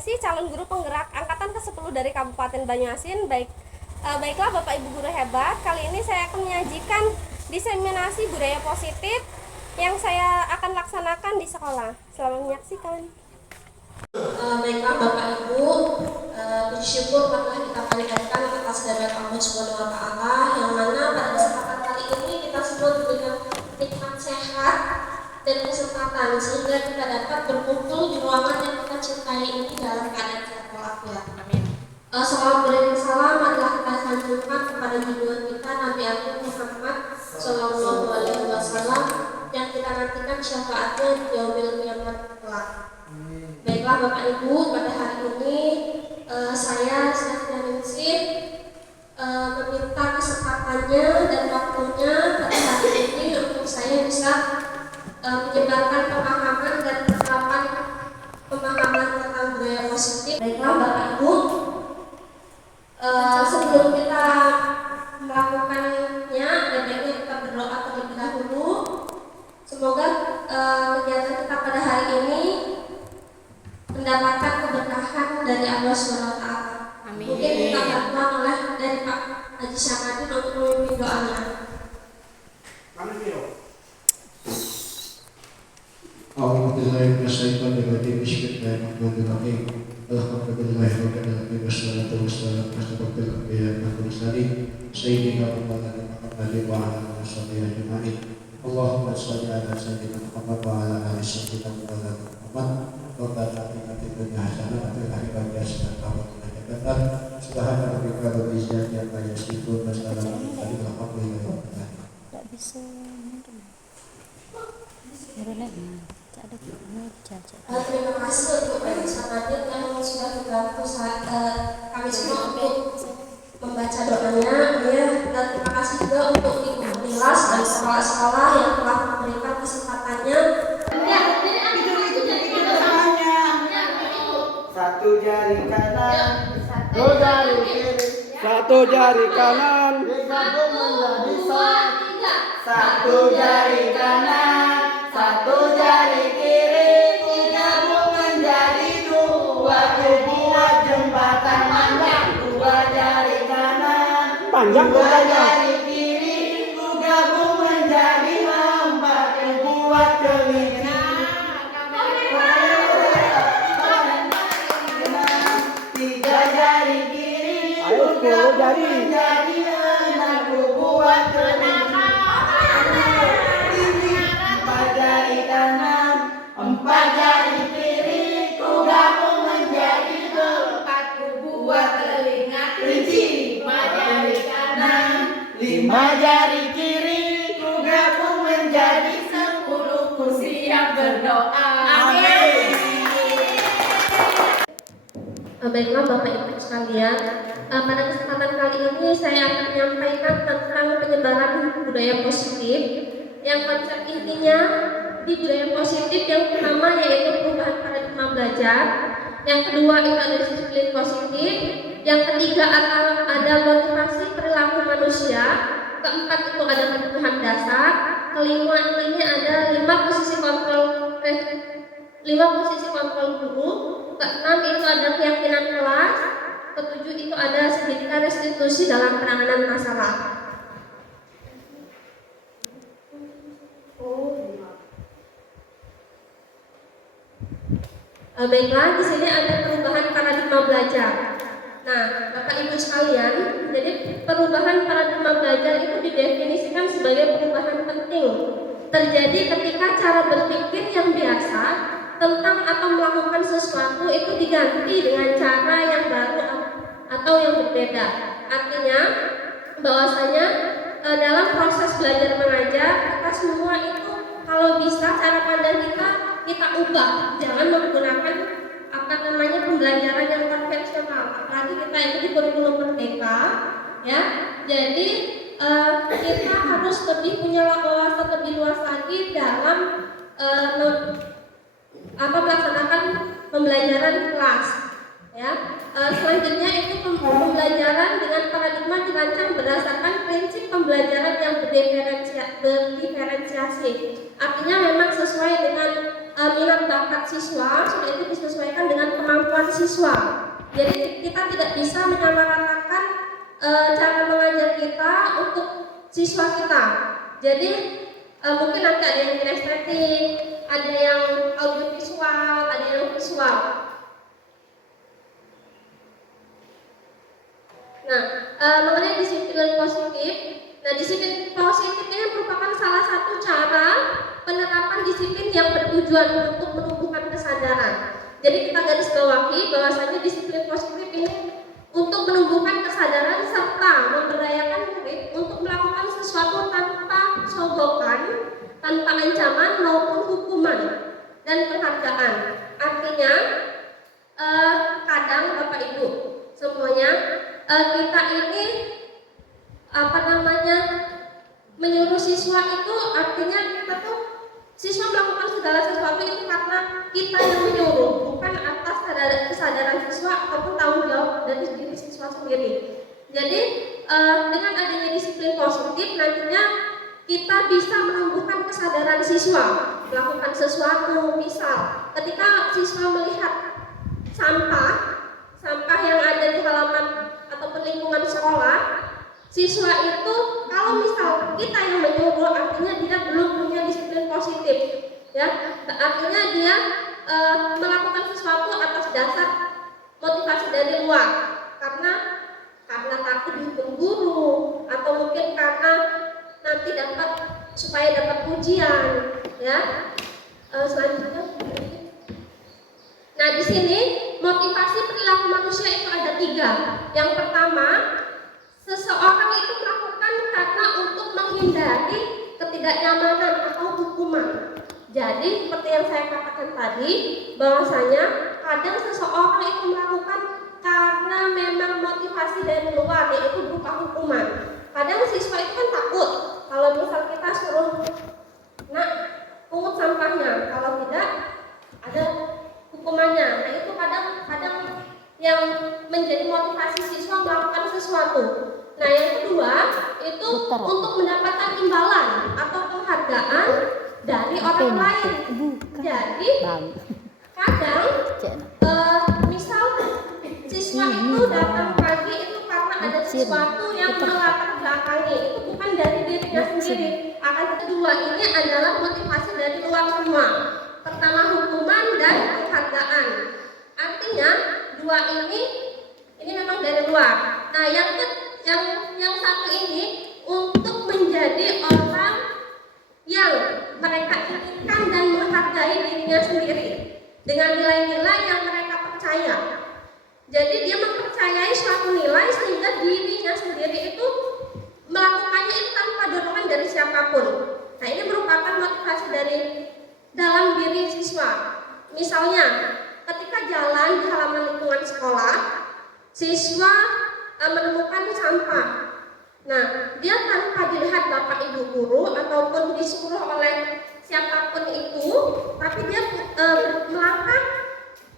Ningsih, calon guru penggerak angkatan ke-10 dari Kabupaten Banyuasin. Baiklah Bapak Ibu guru hebat, kali ini saya akan menyajikan diseminasi budaya positif yang saya akan laksanakan di sekolah. Selamat menyaksikan. Baiklah Bapak Ibu, bersyukur telah kita panjatkan atas dari Allah Subhanahu wa Ta'ala, yang mana pada kesempatan kali ini kita semua diberikan nikmat sehat dan kesempatan sehingga kita dapat berkumpul di ruangan yang kita cintai ini dalam keadaan sehat walafiat. Amin. Salam beriring salam adalah kita sanjungkan kepada junjungan kita Nabi Agung Muhammad Sallallahu Alaihi Wasallam yang kita nantikan syafaatnya di yaumil kiamat kelak. Baiklah Bapak Ibu, pada hari ini saya Safia Ningsih meminta kesempatannya dan waktunya pada hari ini untuk saya bisa menyebarkan pemahaman dan penerapan pemahaman tentang budaya positif. Baiklah Bapak Ibu, sebelum kita melakukannya, baiknya kita berdoa terlebih dahulu. Semoga kegiatan kita pada hari ini mendapatkan keberkahan dari Allah SWT. Amin. Mungkin kita bantuan oleh dari Pak Haji Syamadi untuk memimpin doanya. Amin. Alhamdulillah wassalamualaikum warahmatullahi wabarakatuh. Alhamdulillah wassalatu wassalamu ala asyrofil anbiya'i wal mursalin sayyidina Muhammadin wa ala alihi ajma'in. Allahumma shalli ala sayyidina Muhammad wa ala ali sayyidina Muhammad. Rabbana atina fid dunya hasanah wa fil akhirati hasanah wa qina adzabannar. Subhana rabbika rabbil izzati amma yasifun wa salamun alal mursalin. Tak bisa Terima kasih untuk Pak Syamadi yang sudah membantu kami semua untuk membaca doanya. Dan terima kasih juga untuk Ibu Nilas dan sekolah-sekolah yang telah memberikan kesempatannya. Satu jari kanan, dua jari kiri, satu jari kanan, digabung menjadi satu. Satu jari kanan, satu jari kiri, digabung menjadi dua. Ku buat jembatan panjang, dua jari kanan, panjang dua jari kiri, ku gabung menjadi empat. Ku buat kelingking. Menjadi anakku buat empat jari kanan, empat jari kiri, ku gabung menjadi empat. Ku buat telinga kelinci, lima jari kanan, lima jari kiri, ku gabung menjadi 10. Ku siap berdoa. Amin. Baiklah Bapak Ibu sekalian, pada kesempatan kali ini saya akan menyampaikan tentang penyebaran budaya positif, yang konsep intinya di budaya positif yang pertama yaitu perubahan paradigma belajar, yang kedua itu ada disiplin positif, yang ketiga ada motivasi perilaku manusia, keempat itu ada kebutuhan dasar, kelima ini ada 5 posisi kontrol guru, keenam itu ada keyakinan kelas, ketujuh itu ada sedikit restitusi dalam penanganan masalah. Baiklah, di sini ada perubahan paradigma belajar. Nah, Bapak Ibu sekalian, jadi perubahan paradigma belajar itu didefinisikan sebagai perubahan penting terjadi ketika cara berpikir yang biasa tentang atau melakukan sesuatu itu diganti dengan cara yang baru atau yang berbeda. Artinya bahwasanya dalam proses belajar mengajar kita semua itu kalau bisa cara pandang kita ubah, jangan menggunakan pembelajaran yang konvensional. Apalagi kita itu di kurikulum merdeka, ya. Jadi kita harus lebih punya wawasan lebih luas lagi dalam melaksanakan pembelajaran kelas, ya. Selanjutnya itu pembelajaran dengan paradigma dirancang berdasarkan prinsip pembelajaran yang berdiferensiasi. Artinya memang sesuai dengan minat bakat siswa, sudah itu disesuaikan dengan kemampuan siswa. Jadi kita tidak bisa menyamaratakan cara mengajar kita untuk siswa kita. Jadi mungkin nanti ada yang kinestetik, ada yang audiovisual, ada yang visual. Nah, mengenai disiplin positif, nah disiplin positif ini merupakan salah satu cara penerapan disiplin yang bertujuan untuk menumbuhkan kesadaran. Jadi kita garis bawahi bahwasanya disiplin positif ini untuk menumbuhkan kesadaran serta memberdayakan murid untuk melakukan sesuatu tanpa sogokan, tanpa ancaman maupun hukuman dan penghargaan. Artinya kadang Bapak Ibu semuanya kita ini menyuruh siswa itu artinya kita tuh siswa melakukan segala sesuatu itu karena kita yang menyuruh, bukan atas kesadaran siswa ataupun tanggung jawab dari diri siswa sendiri. Jadi dengan adanya disiplin positif nantinya kita bisa menumbuhkan kesadaran siswa melakukan sesuatu. Misal ketika siswa melihat sampah yang ada di halaman atau lingkungan sekolah, siswa itu kalau misal kita yang menyuruh artinya dia belum punya disiplin positif, ya. Artinya dia melakukan sesuatu atas dasar motivasi dari luar karena takut dihukum guru atau mungkin karena nanti supaya dapat ujian, ya. Selanjutnya. Nah, di sini motivasi perilaku manusia itu ada 3. Yang pertama, seseorang itu melakukan karena untuk menghindari ketidaknyamanan atau hukuman. Jadi seperti yang saya katakan tadi, bahwasanya kadang seseorang itu melakukan karena memang motivasi dari luar, yaitu berupa hukuman. Kadang siswa itu kan takut kalau misal kita suruh nak pungut sampahnya, kalau tidak ada hukumannya. Nah itu kadang yang menjadi motivasi siswa melakukan sesuatu. Nah yang kedua itu untuk mendapatkan imbalan atau penghargaan dari orang lain. Jadi kadang misal siswa itu datang pagi itu karena ada sesuatu yang melatar belakangi, itu bukan dari dirinya sendiri. Akan kedua ini adalah motivasi dari luar semua. Pertama hukuman dan penghargaan. Artinya 2 ini memang dari luar. Nah yang satu ini untuk menjadi orang yang mereka inginkan dan menghargai dirinya sendiri dengan nilai-nilai yang mereka percaya. Jadi dia mempercayai suatu nilai sehingga dirinya sendiri itu melakukannya itu tanpa dorongan dari siapapun. Nah ini merupakan motivasi dari dalam diri siswa. Misalnya ketika jalan di halaman lingkungan sekolah, siswa menemukan sampah. Nah, dia tanpa dilihat bapak ibu guru ataupun disuruh oleh siapapun itu, tapi dia melangkah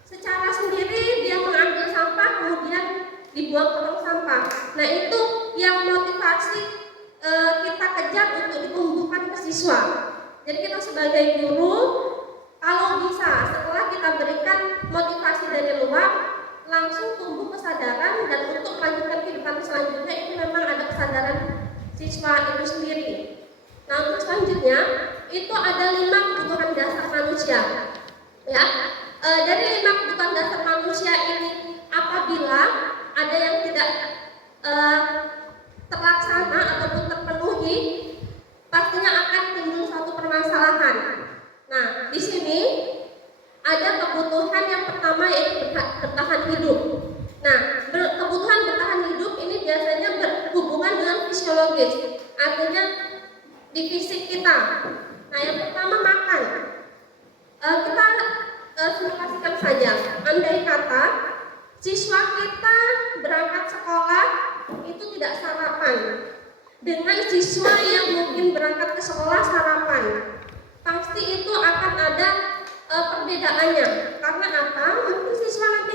secara sendiri, dia mengambil sampah kemudian dibuang ke tong sampah. Nah, itu yang motivasi kita kejar untuk ditumbuhkan ke siswa. Jadi kita sebagai guru kalau bisa setelah kita berikan motivasi dari luar langsung tumbuh kesadaran dan untuk melanjutkan kehidupan selanjutnya itu memang ada kesadaran siswa itu sendiri. Nah untuk selanjutnya itu ada 5 kebutuhan dasar manusia. Ya, dari 5 kebutuhan dasar manusia ini apabila ada yang tidak terlaksana ataupun terpenuhi, pastinya akan timbul suatu permasalahan. Nah, di sini ada kebutuhan yang pertama yaitu bertahan hidup. Nah, kebutuhan bertahan hidup ini biasanya berhubungan dengan fisiologis, artinya di fisik kita. Nah, yang pertama makan. Kita simulasikan saja. Andai kata siswa kita berangkat sekolah itu tidak sarapan, dengan siswa yang mungkin berangkat ke sekolah sarapan, pasti itu akan ada perbedaannya. Karena apa? Mungkin siswa nanti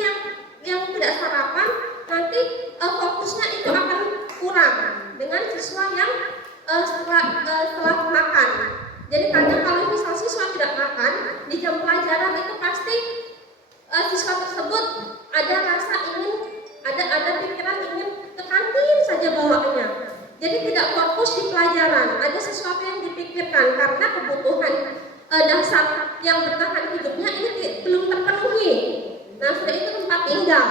yang tidak sarapan nanti fokusnya itu akan kurang dengan siswa yang setelah makan. Jadi kadang kalau misal siswa tidak makan di jam pelajaran itu pasti siswa tersebut ada rasa ingin, ada pikiran ingin ke kantin saja bawaannya. Jadi tidak fokus di pelajaran, ada sesuatu yang dipikirkan karena kebutuhan dasar yang bertahan hidupnya ini belum terpenuhi. Nah, sudah itu tempat tinggal.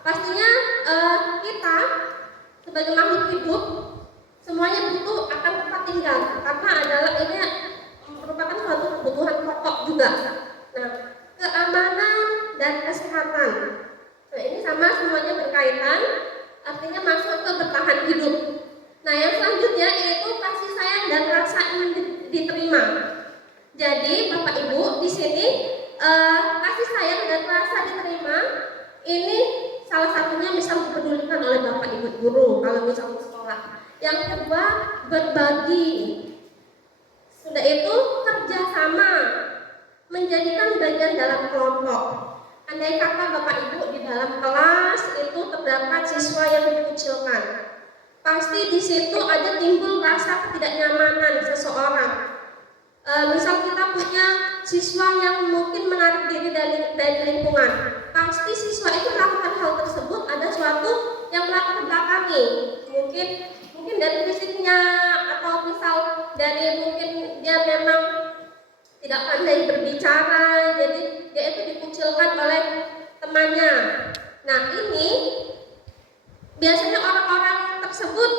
Pastinya kita sebagai makhluk hidup semuanya butuh akan tempat tinggal karena adalah ini merupakan suatu kebutuhan pokok juga. Nah, keamanan dan kesehatan. Nah, ini sama semuanya berkaitan, artinya masuk ke bertahan hidup. Nah, yang selanjutnya yaitu kasih sayang dan rasa ingin diterima. Jadi, Bapak Ibu, di sini kasih sayang dan rasa diterima ini salah satunya bisa dipedulikan oleh Bapak Ibu guru kalau misalnya sekolah. Yang kedua, berbagi. Sudah itu kerjasama, menjadikan bagian dalam kelompok. Andai kata Bapak Ibu di dalam kelas itu terdapat siswa yang dikucilkan, pasti di situ ada timbul rasa ketidaknyamanan seseorang. Misal kita punya siswa yang mungkin menarik diri dari lingkungan, pasti siswa itu melakukan hal tersebut ada suatu yang melatar belakangi, mungkin dari fisiknya atau misal dari mungkin dia memang tidak pandai berbicara, jadi dia itu dikucilkan oleh temannya. Nah, ini biasanya orang-orang tersebut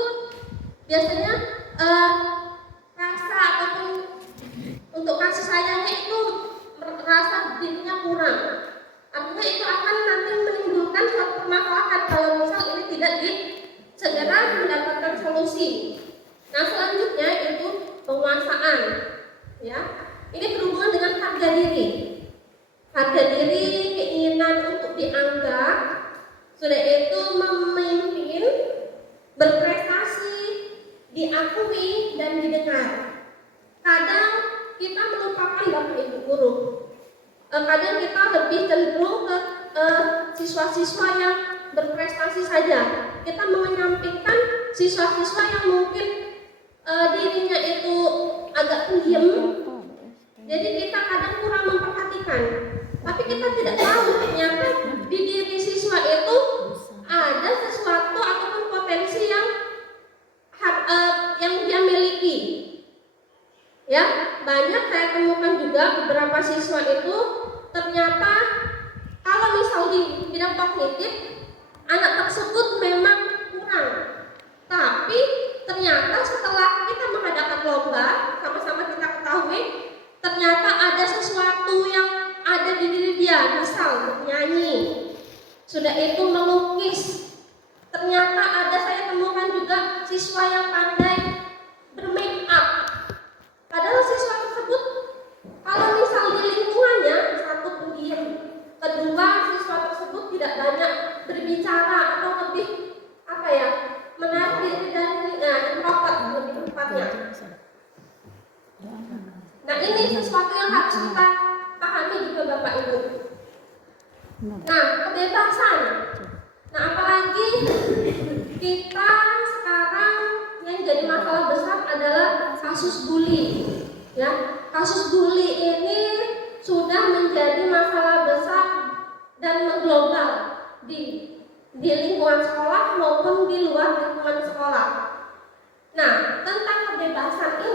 biasanya rasa ataupun untuk kasih sayangnya itu merasa dirinya kurang. Artinya itu akan nanti menimbulkan suatu permasalahan kalau misal ini tidak segera mendapatkan solusi. Nah, selanjutnya itu penguasaan, ya. Ini berhubungan dengan harga diri. Harga diri, keinginan untuk dianggap, sudah itu memimpin, berprestasi, diakui dan didengar. Kadang kita melupakan Bapak Ibu guru. Kadang kita lebih cenderung ke siswa-siswa yang berprestasi saja. Kita menyampingkan siswa-siswa yang mungkin dirinya itu agak pendiam. Jadi kita kadang kurang memperhatikan. Tapi kita tidak tahu ternyata di diri siswa itu ada sesuatu ataupun potensi yang dia miliki. Ya, banyak saya temukan juga beberapa siswa itu ternyata kalau misal di bidang kognitif anak tersebut memang kurang. Tapi ternyata setelah kita mengadakan lomba, sama-sama kita ketahui ternyata ada sesuatu yang ada di diri dia, misal bernyanyi, sudah itu melukis. Ternyata ada saya temukan juga siswa yang pandai bermake up. Padahal siswa tersebut kalau misal di lingkungannya satu pendiam, kedua siswa tersebut tidak banyak berbicara atau lebih menarik diri dari introvert lebih tepatnya. Nah, ini sesuatu yang harus kita pahami juga Bapak Ibu. Nah, kebebasan. Nah, apalagi kita sekarang yang jadi masalah besar adalah kasus bully. Ya, kasus bully ini sudah menjadi masalah besar dan mengglobal di lingkungan sekolah maupun di luar lingkungan sekolah. Nah, tentang kebebasan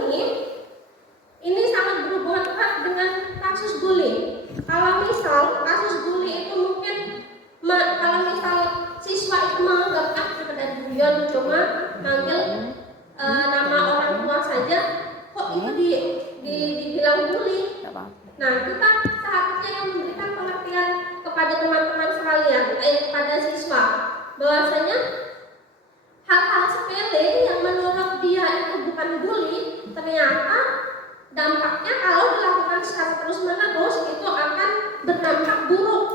ini sangat berhubungan erat dengan kasus bully. Kalau misal kasus bully itu mungkin kalau misal siswa itu menganggap sekedar guyon, cuma manggil nama orang tua saja, kok itu dibilang bully. Nah, kita seharusnya yang memberikan pengertian kepada teman-teman sekalian, kepada siswa, bahwasanya hal-hal sepele yang menurut dia itu bukan bully, ternyata dampaknya kalau dilakukan secara terus-menerus itu akan berdampak buruk.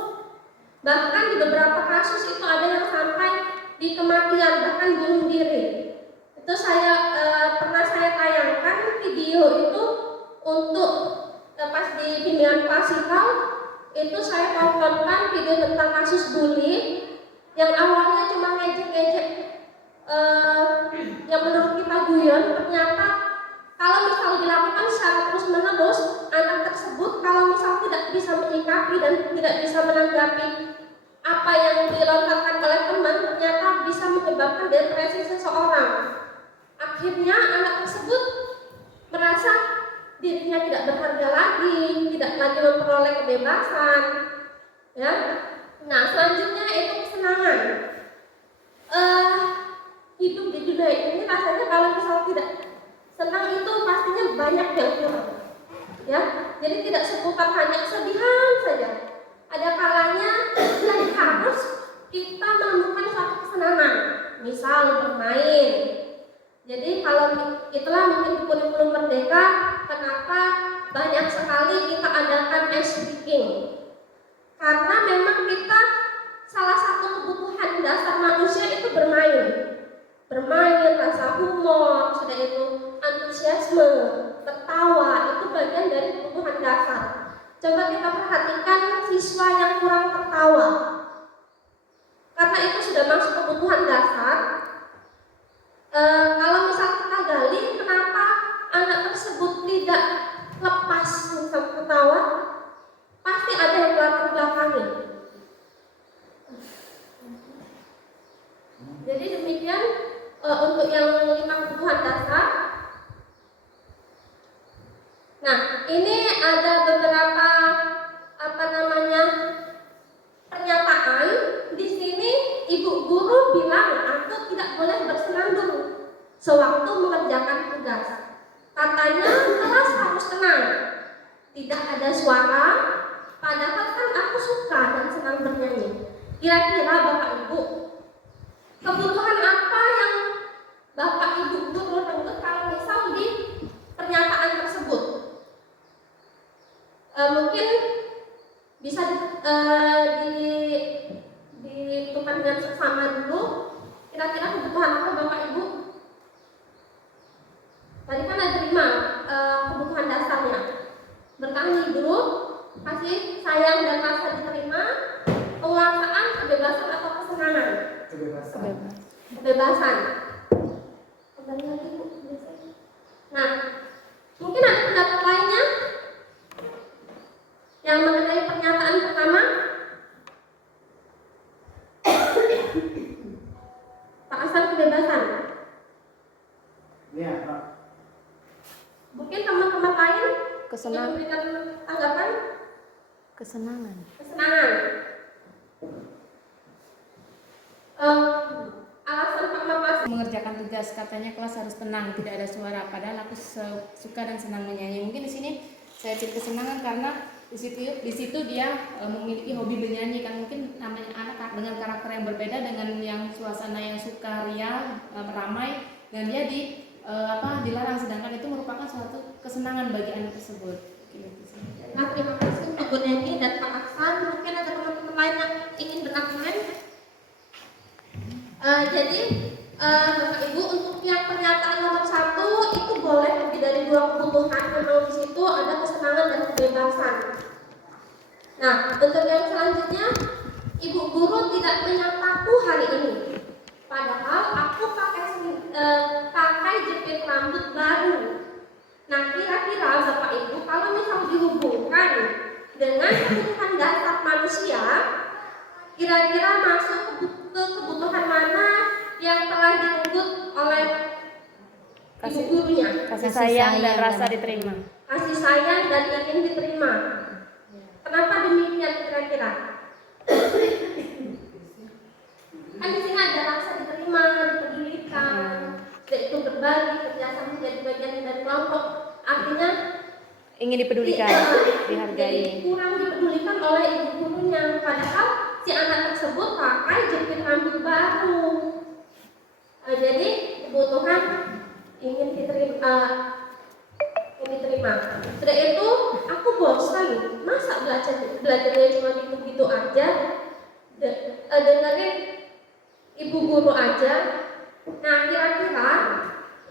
Bahkan di beberapa kasus itu ada yang sampai di kematian, bahkan bunuh diri. Itu pernah saya tayangkan video itu untuk pas di bimbingan klasikal, itu saya tontonkan video tentang kasus bully yang awalnya cuma ngejek-ngejek yang menurut kita guyon, ternyata kalau misal dilakukan secara terus-menerus, anak bisa menyikapi dan tidak bisa menanggapi apa yang dilontarkan oleh teman, ternyata bisa menyebabkan depresi seseorang. Akhirnya anak tersebut merasa dirinya tidak berharga lagi, tidak lagi memperoleh kebebasan, ya. Nah, selanjutnya itu kesenangan. Hidup di dunia ini rasanya kalau misal tidak senang itu pastinya banyak yang kurang, ya. Jadi tidak seputar hanya kesedihan saja. Ada kalanya dan harus kita menemukan suatu kesenangan, misal bermain. Jadi kalau itulah mungkin di kurikulum merdeka kenapa banyak sekali kita adakan ice breaking, karena memang kita salah satu kebutuhan dasar manusia itu bermain, rasa humor, sudah itu antusiasme, tertawa, itu bagian dari kebutuhan dasar. Coba kita perhatikan siswa yang kurang tertawa, karena itu sudah masuk kebutuhan dasar. Kalau misal kita gali kenapa anak tersebut tidak lepas untuk tertawa, pasti ada yang latar belakangnya. Jadi demikian untuk yang 5 kebutuhan dasar. Nah, ini ada beberapa pernyataan. Di sini ibu guru bilang aku tidak boleh bersenandung sewaktu mengerjakan tugas. Katanya kelas harus tenang, tidak ada suara, padahal kan aku suka dan senang bernyanyi. Kira-kira Bapak Ibu, kebutuhan apa yang Bapak Ibu guru renggut kalau misal di pernyataan tersebut? Mungkin bisa ditentukan dengan seksama dulu. Kira-kira kebutuhan apa Bapak Ibu? Tadi kan ada 5 kebutuhan dasarnya. Bertani dulu, kasih sayang dan rasa diterima, penguasaan, kebebasan atau kesenangan? Kebebasan. Kembali lagi Bu. Nah, mungkin ada pendapat lainnya yang mengenai pernyataan pertama. Pak Hasan, kebebasan. Iya, Pak. Mungkin teman-teman lain yang Kesenangan. memberikan tanggapan. Kesenangan. Kesenangan. Alasan Pak Mapas. Mengerjakan tugas, katanya kelas harus tenang, tidak ada suara, padahal aku suka dan senang menyanyi. Mungkin di sini saya cari kesenangan karena di situ dia memiliki hobi bernyanyi, kan mungkin namanya anak dengan karakter yang berbeda dengan yang suasana yang sukaria, ramai, dan dia dilarang, sedangkan itu merupakan suatu kesenangan bagi anak tersebut. Nah, terima kasih Pak Guneni dan Pak Aksan. Mungkin ada teman-teman lain yang ingin berargumen. Jadi Bapak Ibu, untuk yang pernyataan nomor 1 itu boleh lebih dari 2 kebutuhan. Memang di situ ada kesenangan dan kebebasan. Nah, untuk yang selanjutnya, Ibu guru tidak menyataku hari ini. Padahal aku pakai jepit rambut baru. Nah, kira-kira Bapak Ibu kalau misal dihubungkan dengan kebutuhan dasar manusia, kira-kira masuk ke kebutuhan mana yang telah direnggut oleh ibu gurunya? Kasih sayang dan rasa diterima. Kasih sayang dan ingin diterima. Kenapa demikian kira-kira? Kan di sini ada rasa diterima, dipedulikan, yaitu berbagi, kerjasama menjadi bagian dari kelompok. Artinya Ingin dipedulikan, jadi dihargai. kurang dipedulikan oleh ibu gurunya. Padahal si anak tersebut pakai jepit rambut baru. Jadi kebutuhan ingin diterima. Sudah itu aku bosan. Masa belajarnya cuma gitu-gitu aja? Dengerin ibu guru aja. Nah, kira-kira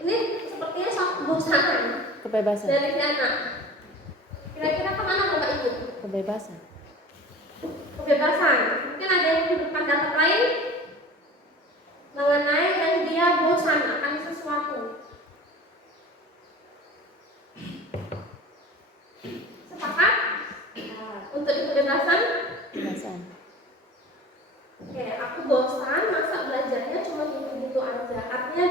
ini sepertinya soal kebosanan Kebebasan. dari si anak. Kira-kira kemana Bapak Ibu? Kebebasan. Kebebasan. Mungkin ada yang berpendapat lain mengenai yang dia bosan akan sesuatu. Sepakat? Untuk kebebasan. Kebebasan. Oke, aku bosan, masa belajarnya cuma gitu-gitu aja. Artinya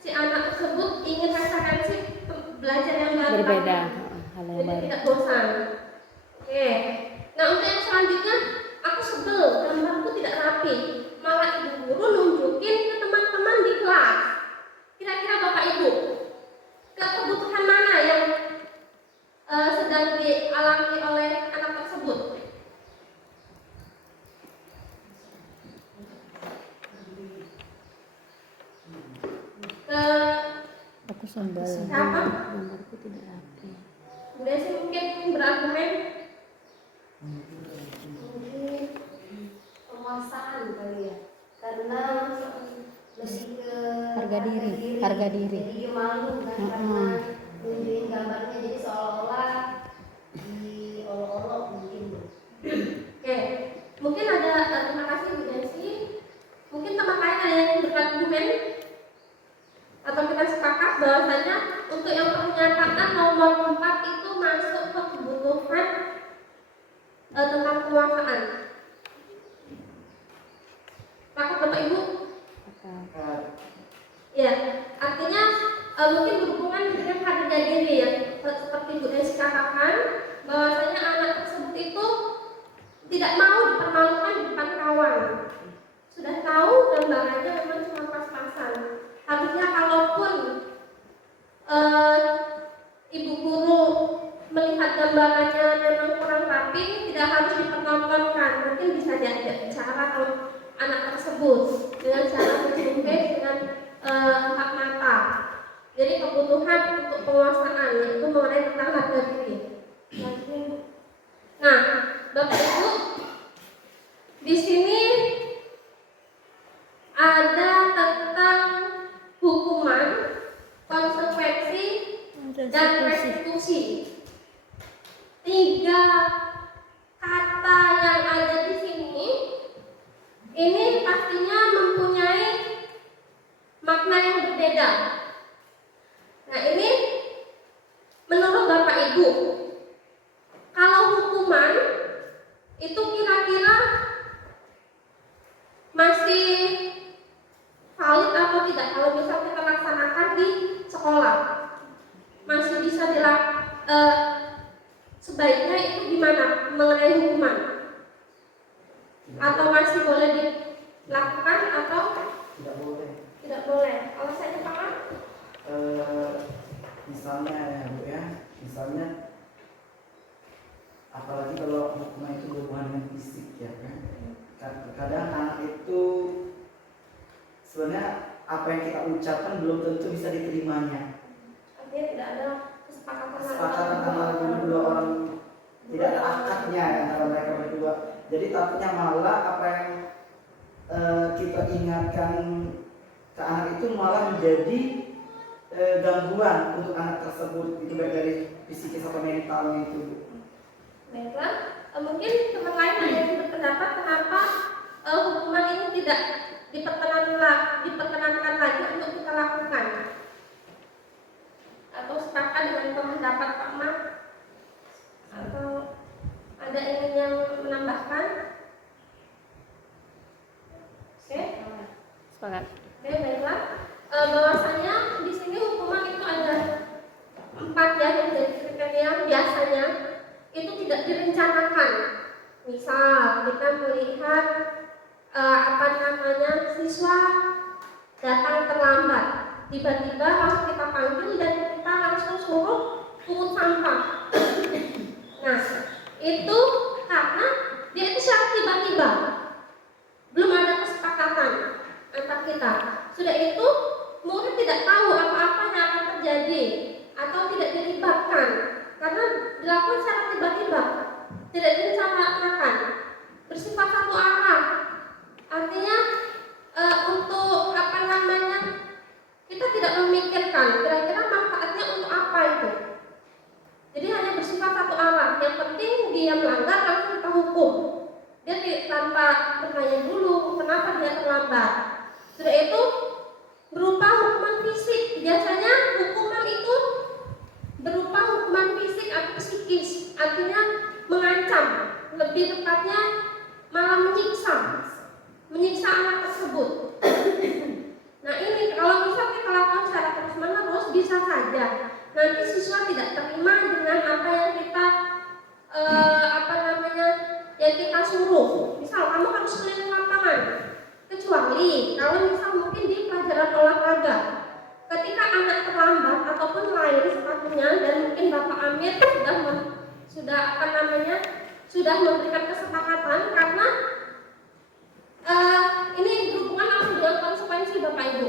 si anak tersebut ingin referensi belajar yang baru. Berbeda. Hal yang Jadi baru. tidak bosan. Oke. Nah, untuk yang selanjutnya, aku sebel gambarku tidak rapi. Malah ibu guru nunjukin ke teman-teman di kelas. Kira-kira Bapak Ibu, kebutuhan mana yang sedang dialami oleh anak tersebut? Aku sebel. Siapa? Gambarku tidak rapi. Bu Desi mungkin berargumen. Penguasaan kali ya, karena lebih ke Harga diri. jadi dia malu kan karena nunjukin gambarnya, jadi seolah-olah diolok-olok mungkin. Oke, mungkin ada terima kasih Bu Desi. Mungkin teman lain ada yang berargumen atau kita sepakat bahwasanya untuk yang pernyataan nomor 4 itu masuk ke kebutuhan tentang penguasaan. Sepakat Bapak Ibu? Ya, artinya mungkin berhubungan dengan harga diri ya, seperti Bu Desi katakan bahwasanya anak tersebut itu tidak mau dipermalukan di depan kawan. Sudah tahu gambarannya memang cuma pas-pasan. Harusnya kalaupun ibu guru melihat gambarannya memang kurang rapi, tidak harus dipertontonkan. Mungkin bisa diajak bicara kalau anak tersebut dengan cara menjumpai dengan empat mata. Jadi kebutuhan untuk penguasaan yaitu mengenai tentang harga diri. Nah, Bapak Ibu, di sini ada tentang hukuman, konsekuensi, dan restitusi. 3 kata yang ada di sini ini pastinya mempunyai makna yang berbeda. Nah, ini menurut Bapak Ibu, kalau hukuman itu kira-kira masih valid atau tidak kalau misal kita laksanakan di sekolah? Masih bisa sebaiknya itu gimana mengenai hukuman? Atau masih boleh dilakukan atau tidak boleh. tidak boleh? Kalau saya paham, Misalnya ya Bu ya, misalnya apalagi kalau hukuman itu berhubungan dengan fisik ya kan. Kadang anak itu sebenarnya apa yang kita ucapkan belum tentu bisa diterimanya. artinya tidak ada Kesepakatan antara kedua orang, tidak ada akadnya antara mereka berdua. Jadi takutnya malah apa yang kita ingatkan ke anak itu malah menjadi gangguan untuk anak tersebut, itu baik dari fisikis atau mentalnya itu. Baiklah, mungkin teman lain ada yang berpendapat kenapa hukuman ini tidak diperkenankan lagi untuk kita lakukan, atau sepakat dengan pendapat Pak Mat, atau ada yang menambahkan? Oke, Sepakat. oke, baiklah. Bahwasanya di sini hukuman itu ada 4 ya yang jadi kriteria biasanya itu tidak direncanakan. Misal kita melihat siswa datang terlambat, tiba-tiba langsung kita panggil dan kita langsung suruh pungut sampah. Nah, itu karena dia itu secara tiba-tiba, belum ada kesepakatan antar kita. Sudah itu murid tidak tahu apa-apa yang akan terjadi atau tidak dilibatkan karena dilakukan secara tiba-tiba, tidak direncanakan, bersifat satu arah. Artinya untuk kita tidak memikirkan kira-kira manfaatnya untuk apa itu. Jadi hanya bersifat satu arah. Yang penting dia melanggar langsung kita hukum. Dia tanpa bertanya dulu kenapa dia terlambat. Sudah itu berupa hukuman fisik. Biasanya hukuman itu berupa hukuman fisik atau psikis, artinya mengancam, lebih siswa tidak terima dengan apa yang kita yang kita suruh. Misal kamu harus keliling lapangan, kecuali kalau misal mungkin di pelajaran olahraga. Ketika anak terlambat ataupun lain sepatunya dan mungkin Bapak Amir sudah memberikan kesepakatan karena ini berhubungan langsung dengan konsekuensi Bapak Ibu.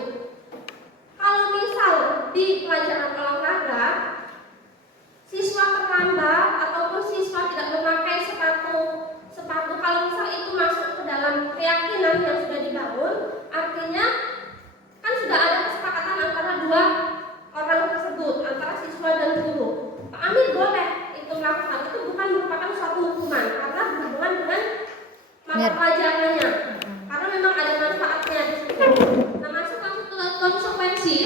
Kalau misal di pelajaran olahraga siswa terlambat ataupun siswa tidak memakai sepatu, kalau misal itu masuk ke dalam keyakinan yang sudah dibangun, artinya kan sudah ada kesepakatan antara dua orang tersebut, antara siswa dan guru. Pak Amir boleh itu melakukan, itu bukan merupakan suatu hukuman karena berhubungan dengan mata pelajarannya, karena memang ada manfaatnya di situ. Nah, masuk konsekuensi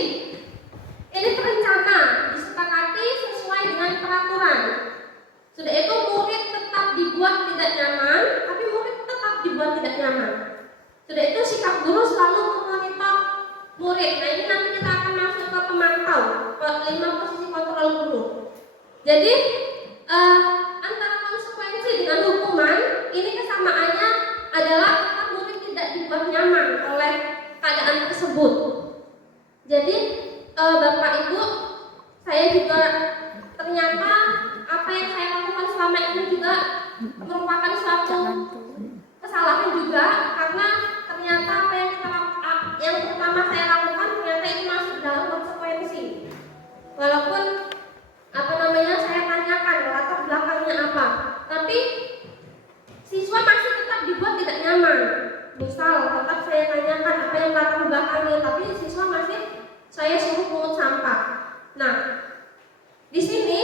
ini terencana disepakati sesuai dengan peraturan. Sudah itu murid tetap dibuat tidak nyaman, tapi murid tetap dibuat tidak nyaman. Sudah itu sikap guru selalu memonitor murid. Nah, ini nanti kita akan masuk ke pemantau, ke 5 posisi kontrol guru. Jadi antara konsekuensi dengan hukuman ini kesamaannya adalah kita murid tidak dibuat nyaman oleh keadaan tersebut. Jadi Bapak Ibu, saya juga ternyata apa yang saya lakukan selama ini juga merupakan suatu kesalahan juga, karena ternyata apa yang pertama saya lakukan ternyata ini masuk dalam konsekuensi. Walaupun saya tanyakan latar belakangnya apa, tapi siswa masih tetap dibuat tidak nyaman. Misal tetap saya tanyakan apa yang latar belakangnya, tapi siswa masih saya suruh pungut sampah. Nah, di sini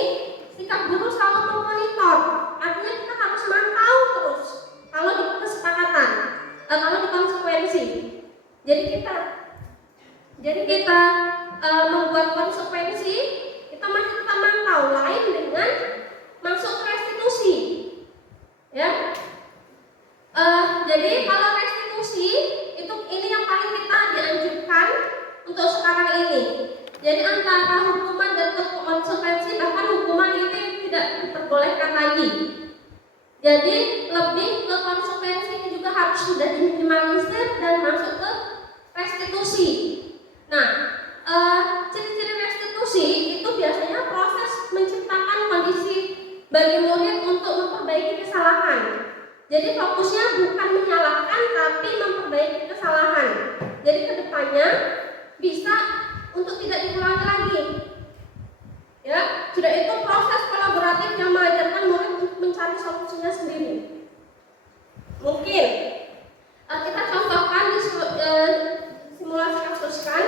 sikap guru selalu memonitor, artinya kita harus mantau terus kalau di kesepakatan, kalau di konsekuensi. Jadi kita membuat konsekuensi, kita masih tetap mantau, lain dengan masuk ke restitusi, ya. Jadi kalau restitusi ini yang paling kita dianjurkan untuk sekarang ini. Jadi antara hukuman dan konsekuensi, bahkan hukuman itu tidak diperbolehkan lagi. Jadi lebih ke konsekuensi ini juga harus sudah diminimalisir dan masuk ke restitusi. Nah, ciri-ciri restitusi itu biasanya proses menciptakan kondisi bagi murid untuk memperbaiki kesalahan. Jadi fokusnya bukan menyalahkan tapi memperbaiki kesalahan. Jadi kedepannya bisa untuk tidak diulangi lagi. Ya, sudah itu proses kolaboratif yang mengajarkan murid untuk mencari solusinya sendiri. Mungkin kita contohkan di simulasi kasus kan,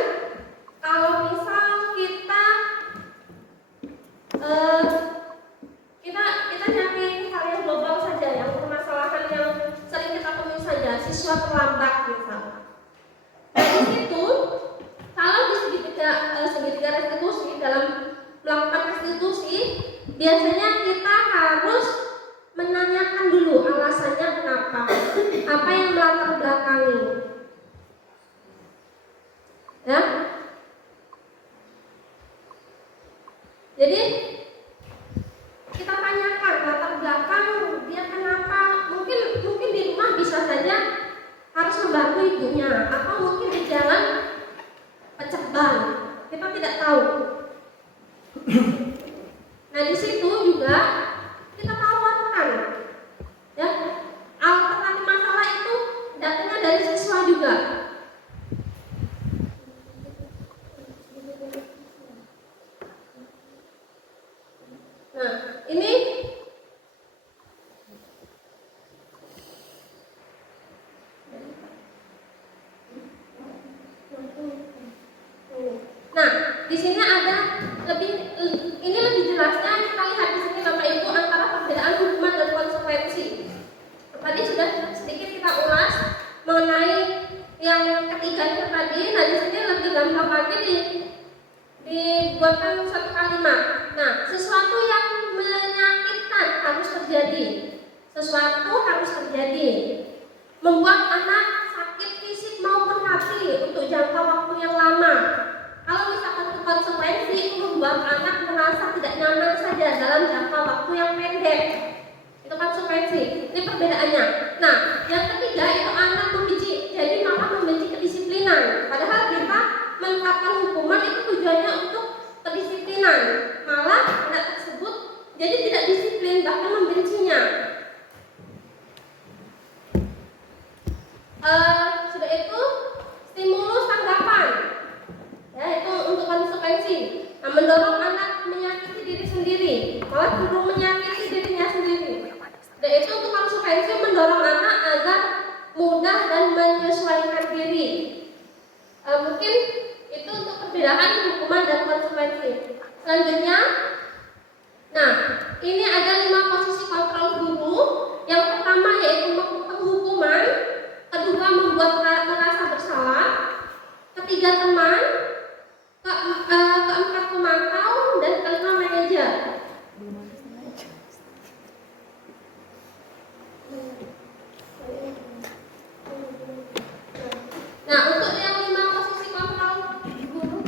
kalau misal kita cari hal yang global saja, yang permasalahan yang sering kita temui saja, siswa terlambat misal. Nah, di situ kalau di segitiga restitusi, dalam melakukan restitusi biasanya kita harus menanyakan dulu alasannya kenapa, apa yang melatar belakangi, ya. Jadi kita tanyakan latar belakang dia kenapa, mungkin di rumah bisa saja harus membantu ibunya, atau mungkin di jalan pecah ban, kita tidak tahu. Nah, di situ juga kita tawarkan, ya, alternatif masalah itu datangnya dari siswa juga. Nah, ini di sini ada lebih jelasnya kita lihat di sini Bapak Ibu antara perbedaan hukuman dan konsekuensi. Tadi sudah sedikit kita ulas mengenai yang ketiga itu tadi. Nah, di sini lebih gampang lagi dibuatkan satu kalimat. Nah, sesuatu yang menyakitkan harus terjadi. Sesuatu harus terjadi. Membuat anak sakit fisik maupun hati untuk jangka waktu yang lama. Kalau misalkan konsekuensi itu membuat anak merasa dalam jangka waktu yang pendek. Itu konsekuensi. Ini perbedaannya. Nah, yang ketiga itu anak membenci, jadi malah membenci kedisiplinan. Padahal kita menerapkan hukuman itu tujuannya untuk kedisiplinan. Malah anak tersebut jadi tidak disiplin, bahkan membencinya. Sudah itu stimulus tanggapan, ya itu untuk konsekuensi. Nah, mendorong anak menyakiti diri sendiri, malah cenderung menyakiti dirinya sendiri. Dan itu untuk konsekuensi mendorong anak agar mudah dan menyesuaikan diri. Mungkin itu untuk perbedaan hukuman dan konsekuensi. Selanjutnya, nah ini ada 5 posisi kontrol guru. Yang pertama yaitu penghukuman, kedua membuat merasa bersalah, ketiga teman, keempat pemantau, dan kelima manajer. Nah, untuk yang 5 posisi kontrol guru,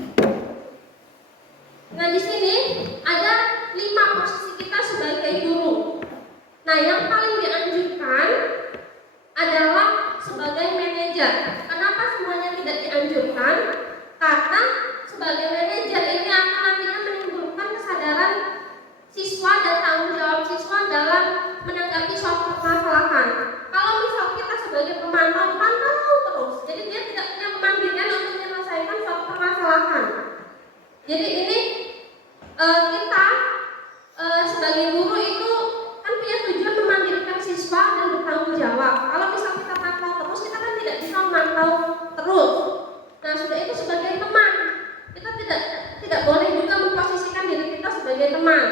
nah di sini ada 5 posisi kita sebagai guru. Nah, yang paling dianjurkan adalah sebagai manajer. Kenapa semuanya tidak dianjurkan? Karena sebagai manajer ini akan nantinya menimbulkan kesadaran siswa dan tanggung jawab siswa dalam menanggapi suatu permasalahan. Kalau misal kita sebagai pemantau terus, jadi dia tidak punya kemandirian untuk menyelesaikan suatu permasalahan. Jadi ini kita sebagai guru itu kan punya tujuan memandirikan siswa dan bertanggung jawab. Kalau misal kita pantau terus, kita kan tidak bisa memantau terus. Nah, sudah itu sebagai teman, kita tidak boleh juga memposisikan diri kita sebagai teman,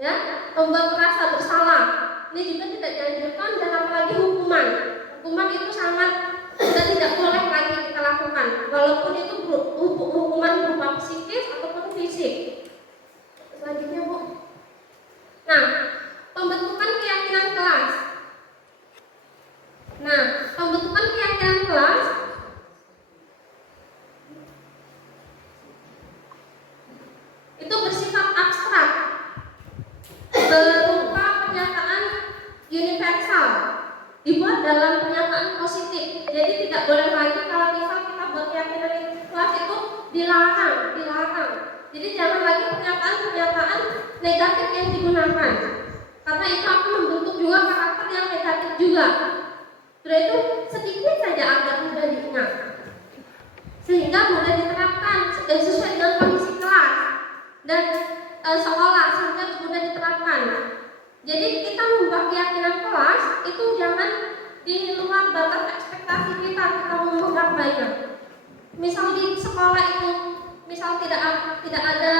ya, membuat merasa bersalah. Ini juga tidak dianjurkan, dan apalagi hukuman. Hukuman itu sangat sudah tidak boleh lagi kita lakukan, walaupun itu hukuman berupa psikis ataupun fisik. Selanjutnya, Bu. Nah, pembentukan keyakinan kelas. Nah, pembentukan keyakinan kelas itu bersifat abstrak, berupa pernyataan universal, dibuat dalam pernyataan positif. Jadi tidak boleh lagi kalau misal kita buat keyakinan kelas itu dilarang. Jadi jangan lagi pernyataan negatif yang digunakan, karena itu akan membentuk juga karakter yang negatif juga. Sudah itu sedikit saja agar mudah diingat, sehingga mudah diterapkan sesuai dengan kondisi kelas dan sekolah, sehingga mudah diterapkan. Jadi kita membuat keyakinan kelas itu jangan di luar batas ekspektasi kita membuat banyak. Misal di sekolah itu, misal tidak ada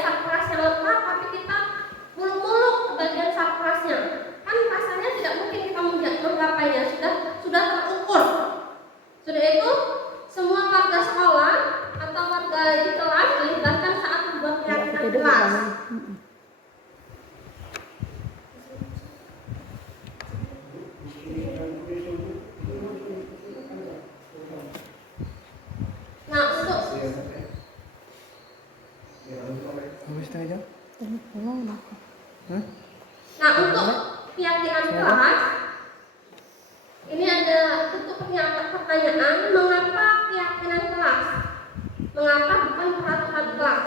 sakras yang lengkap, tapi kita muluk-muluk kebagian sakrasnya, kan rasanya tidak mungkin kita menggapainya, sudah terukur. Sudah itu semua warga sekolah atau warga di kelas dilibatkan saat membuat keyakinan kelas. Nah, untuk keyakinan kelas ini ada untuk pertanyaan, mengapa keyakinan kelas? Mengapa bukan peraturan kelas?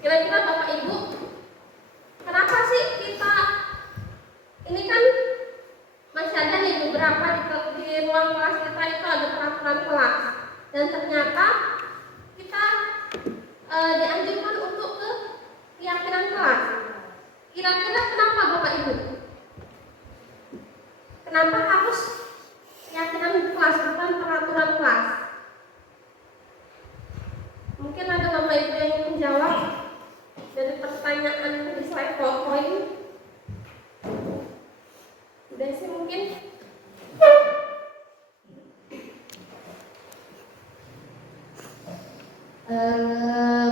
Kira-kira Bapak Ibu, kenapa sih kita ini kan masih ada nih beberapa di ruang kelas kita itu ada peraturan kelas, dan ternyata kita dianjurkan untuk ke keyakinan kelas. Kira-kira kenapa Bapak Ibu? Kenapa harus keyakinan kelas bukan peraturan kelas? Mungkin ada Bapak Ibu yang ingin menjawab dari pertanyaan di slide PowerPoint. Udah sih mungkin.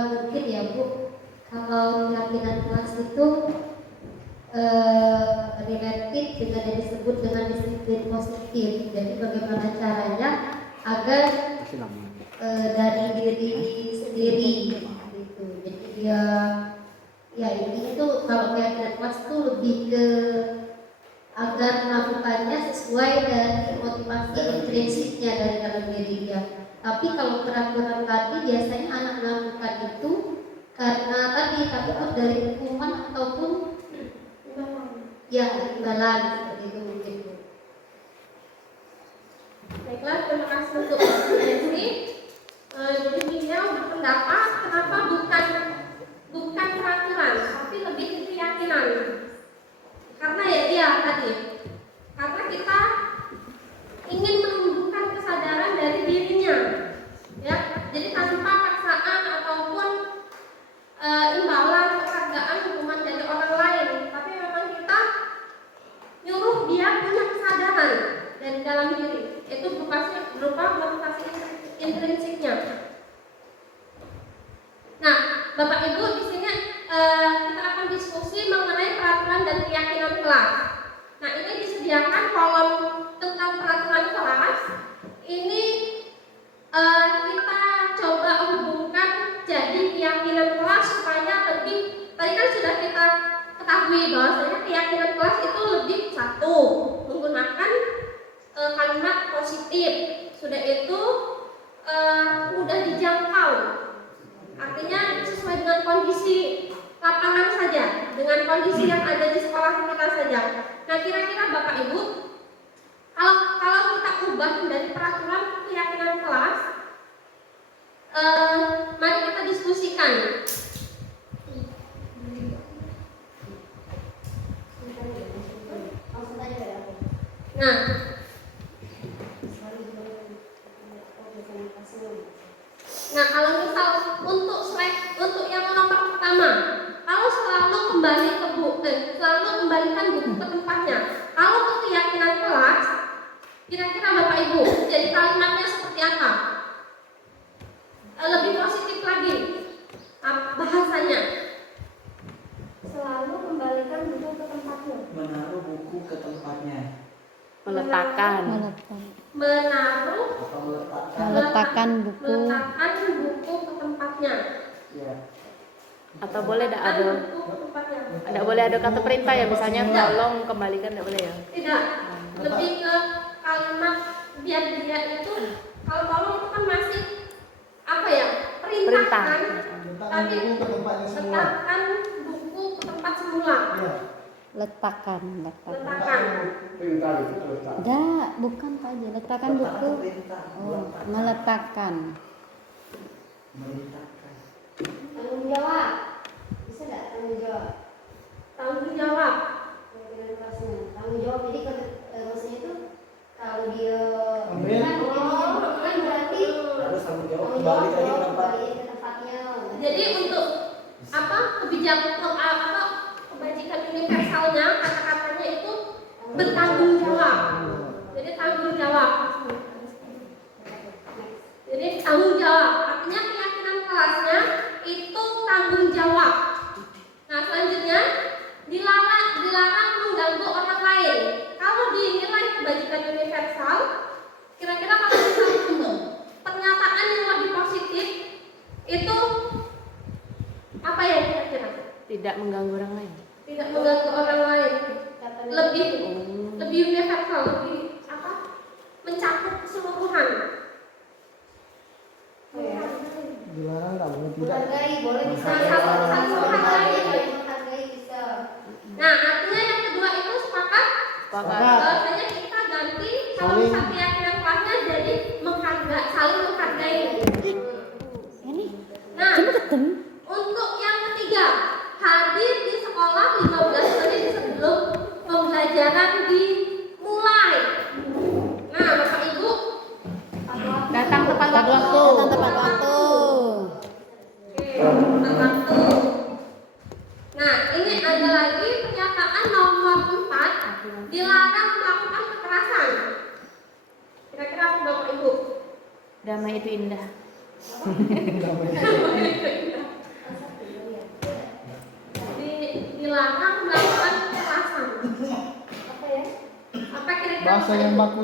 Mungkin ya Bu, kalau keyakinan kelas itu related dengan yang disebut dengan disiplin positif. Jadi bagaimana caranya agar dari diri sendiri gitu. Jadi dia ya ini tuh kalau keyakinan kelas tuh lebih ke agar melakukannya sesuai dari motivasi intrinsiknya dari dalam diri dia. Tapi kalau peraturan tadi biasanya anak melakukan itu karena tadi takut dari hukuman ataupun ya imbalan seperti itu mungkin. Baiklah, terima kasih untuk presensi. Jadi beliau berpendapat kenapa bukan peraturan, tapi lebih ke keyakinan. Karena ya tadi, karena kita ingin menumbuhkan kesadaran dari dirinya, ya. Jadi tanpa paksaan ataupun imbalan, penghargaan, hukuman dari orang lain, tapi memang kita nyuruh dia punya kesadaran dari dalam diri. Itu berupa motivasi intrinsiknya. Nah, Bapak Ibu di sini kita akan diskusi mengenai peraturan dan keyakinan kelas. Nah, ini disediakan kolom tentang peraturan kelas. Ini kita coba hubungkan jadi keyakinan kelas supaya lebih. Tadi kan sudah kita ketahui bahwasanya keyakinan kelas itu lebih satu menggunakan kalimat positif. Sudah itu mudah dijangkau. Artinya sesuai dengan kondisi lapangan saja, dengan kondisi yang ada di sekolah kita saja. Nah, kira-kira Bapak Ibu, kalau kita ubah dari peraturan ke keyakinan kelas, mari kita diskusikan. Nah, kalau misal untuk yang nomor pertama, kalau selalu kembalikan buku ke tempatnya. Kalau ke keyakinan kelas, kira-kira Bapak Ibu, jadi kalimatnya seperti apa? Lebih positif lagi bahasanya. Selalu kembalikan buku ke tempatnya. Menaruh buku ke tempatnya. Meletakkan Menaruh Atau meletakkan. meletakkan buku meletakkan buku ke tempatnya. Ya. atau boleh Meletakkan ada buku ke tempatnya. boleh ada kata perintah ya, misalnya tolong kembalikan, tidak boleh ya. Tidak, lebih ke kalimat biar dia itu kalau tolong itu kan masih apa ya, perintah kan, tapi letakkan buku ke tempat semula. Letakkan Letakkan. enggak, bukan Pak Haji, letakkan buku. Perintah. Oh, meletakkan. Meletakkan. Tanggung jawab. Bisa enggak tanggung jawab? Tanggung jawab. Keyakinan kelasnya. Tanggung jawab jadi maksudnya itu kalau dia Ambil. kan berarti Harus tanggung jawab tanggung kembali jawab lagi ke tempat. kembali ke tempatnya. Jadi untuk kebajikan universalnya, kata-katanya itu bertanggung jawab. Jadi tanggung jawab. Jadi tanggung jawab. Artinya keyakinan kelasnya itu tanggung jawab. Nah, selanjutnya dilarang mengganggu orang lain. Kalau dinilai kebajikan universal, kira-kira kalau misalnya untuk pernyataan yang lebih positif itu apa ya kira-kira? Tidak mengganggu orang lain. Tidak mengganggu orang lain, lebih universal, lebih mencakup keseluruhan. Dilarang nggak boleh tidak. Menghargai boleh bisa. Saling menghargai. Menghargai bisa. Nah, artinya yang kedua itu sepakat bahwasanya kita ganti kalau misal keyakinan kelasnya jadi saling menghargai. Ini Nah, coba ketemu. untuk yang ketiga, hadir di sekolah 15 menit sebelum pembelajaran dimulai. Nah, Bapak Ibu, Datang tepat Tepat waktu. waktu. Tepat waktu. oke, tepat waktu. Nah, ini ada lagi pernyataan nomor 4, dilarang melakukan kekerasan. Kira-kira apa Bapak Ibu? Damai itu indah. Dilarang melakukan kekerasan. Apa ya? Apa kira-kira Bahasa Bapak yang Ibu? baku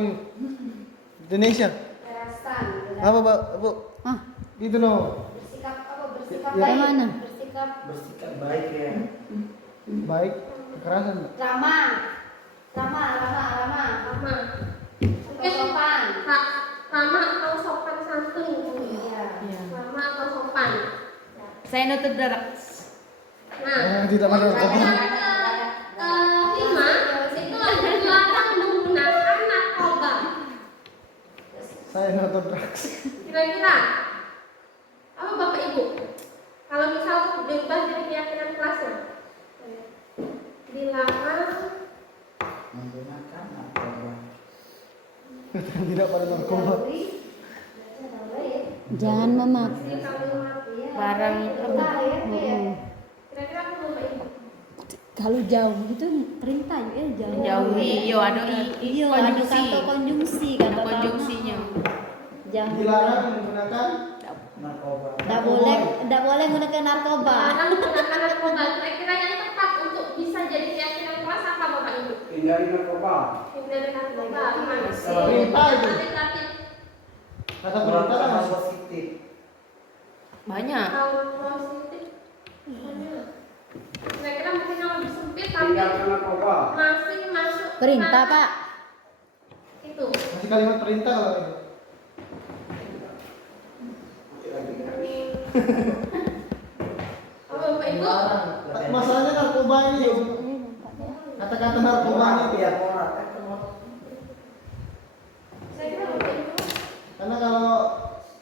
Indonesia. Kekerasan. Apa Bu? Ah, Itu loh. Bersikap apa? Bersikap Ya, baik. mana? Bersikap baik ya. Baik, kekerasan. Ramah. Mungkin Sopan. ramah atau sopan santun. Iya. Ramah atau sopan. Saya no to drugs. Nah, Tidak ada kelima itu dilarang menggunakan narkoba. Saya nonton drugs. Kira-kira apa Bapak Ibu? Kalau misal berubah jadi keyakinan kelasnya, dilarang Menggunakan narkoba. Tidak pada narkoba. Jangan memakai di kalimat. Barang Kira-kira apa Bapak Ibu? kalau jauh itu perintah ya jauh. Menjauhi, yo ada Iya, ada konjungsi. kata konjungsi Ada kata konjungsinya. Jangan. Dilarang menggunakan narkoba. Tidak boleh menggunakan narkoba. Dilarang menggunakan narkoba. Kira-kira yang tepat untuk bisa jadi keyakinan kelas apa Bapak Ibu? Hindari narkoba. Hindari narkoba. Gimana sih? Perintah itu. Negatif. Kata perintah kan positif. Banyak. Kalau positif, kira-kira mungkin yang lebih sempit tapi narkoba. masih masuk Perintah, kata Pak. itu. Masih kalimat perintah kalau itu. Kalau Bapak Ibu, Masalahnya narkoba ini. Kata-kata narkoba ini ya. saya kira Bapak Ibu Karena kalau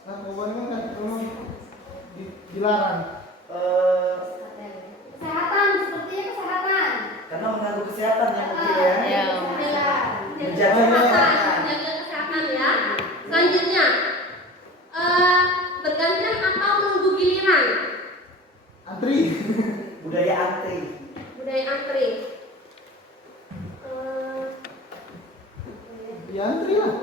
narkoba ini kan memang dilarang. Kesehatan, sepertinya kesehatan. Karena mengganggu kesehatan yang mungkin ya. Ya. menjaga kesehatan ya. Selanjutnya, bergantian atau menunggu giliran. Antri. Budaya antri. Budaya antri. Ya antri lah.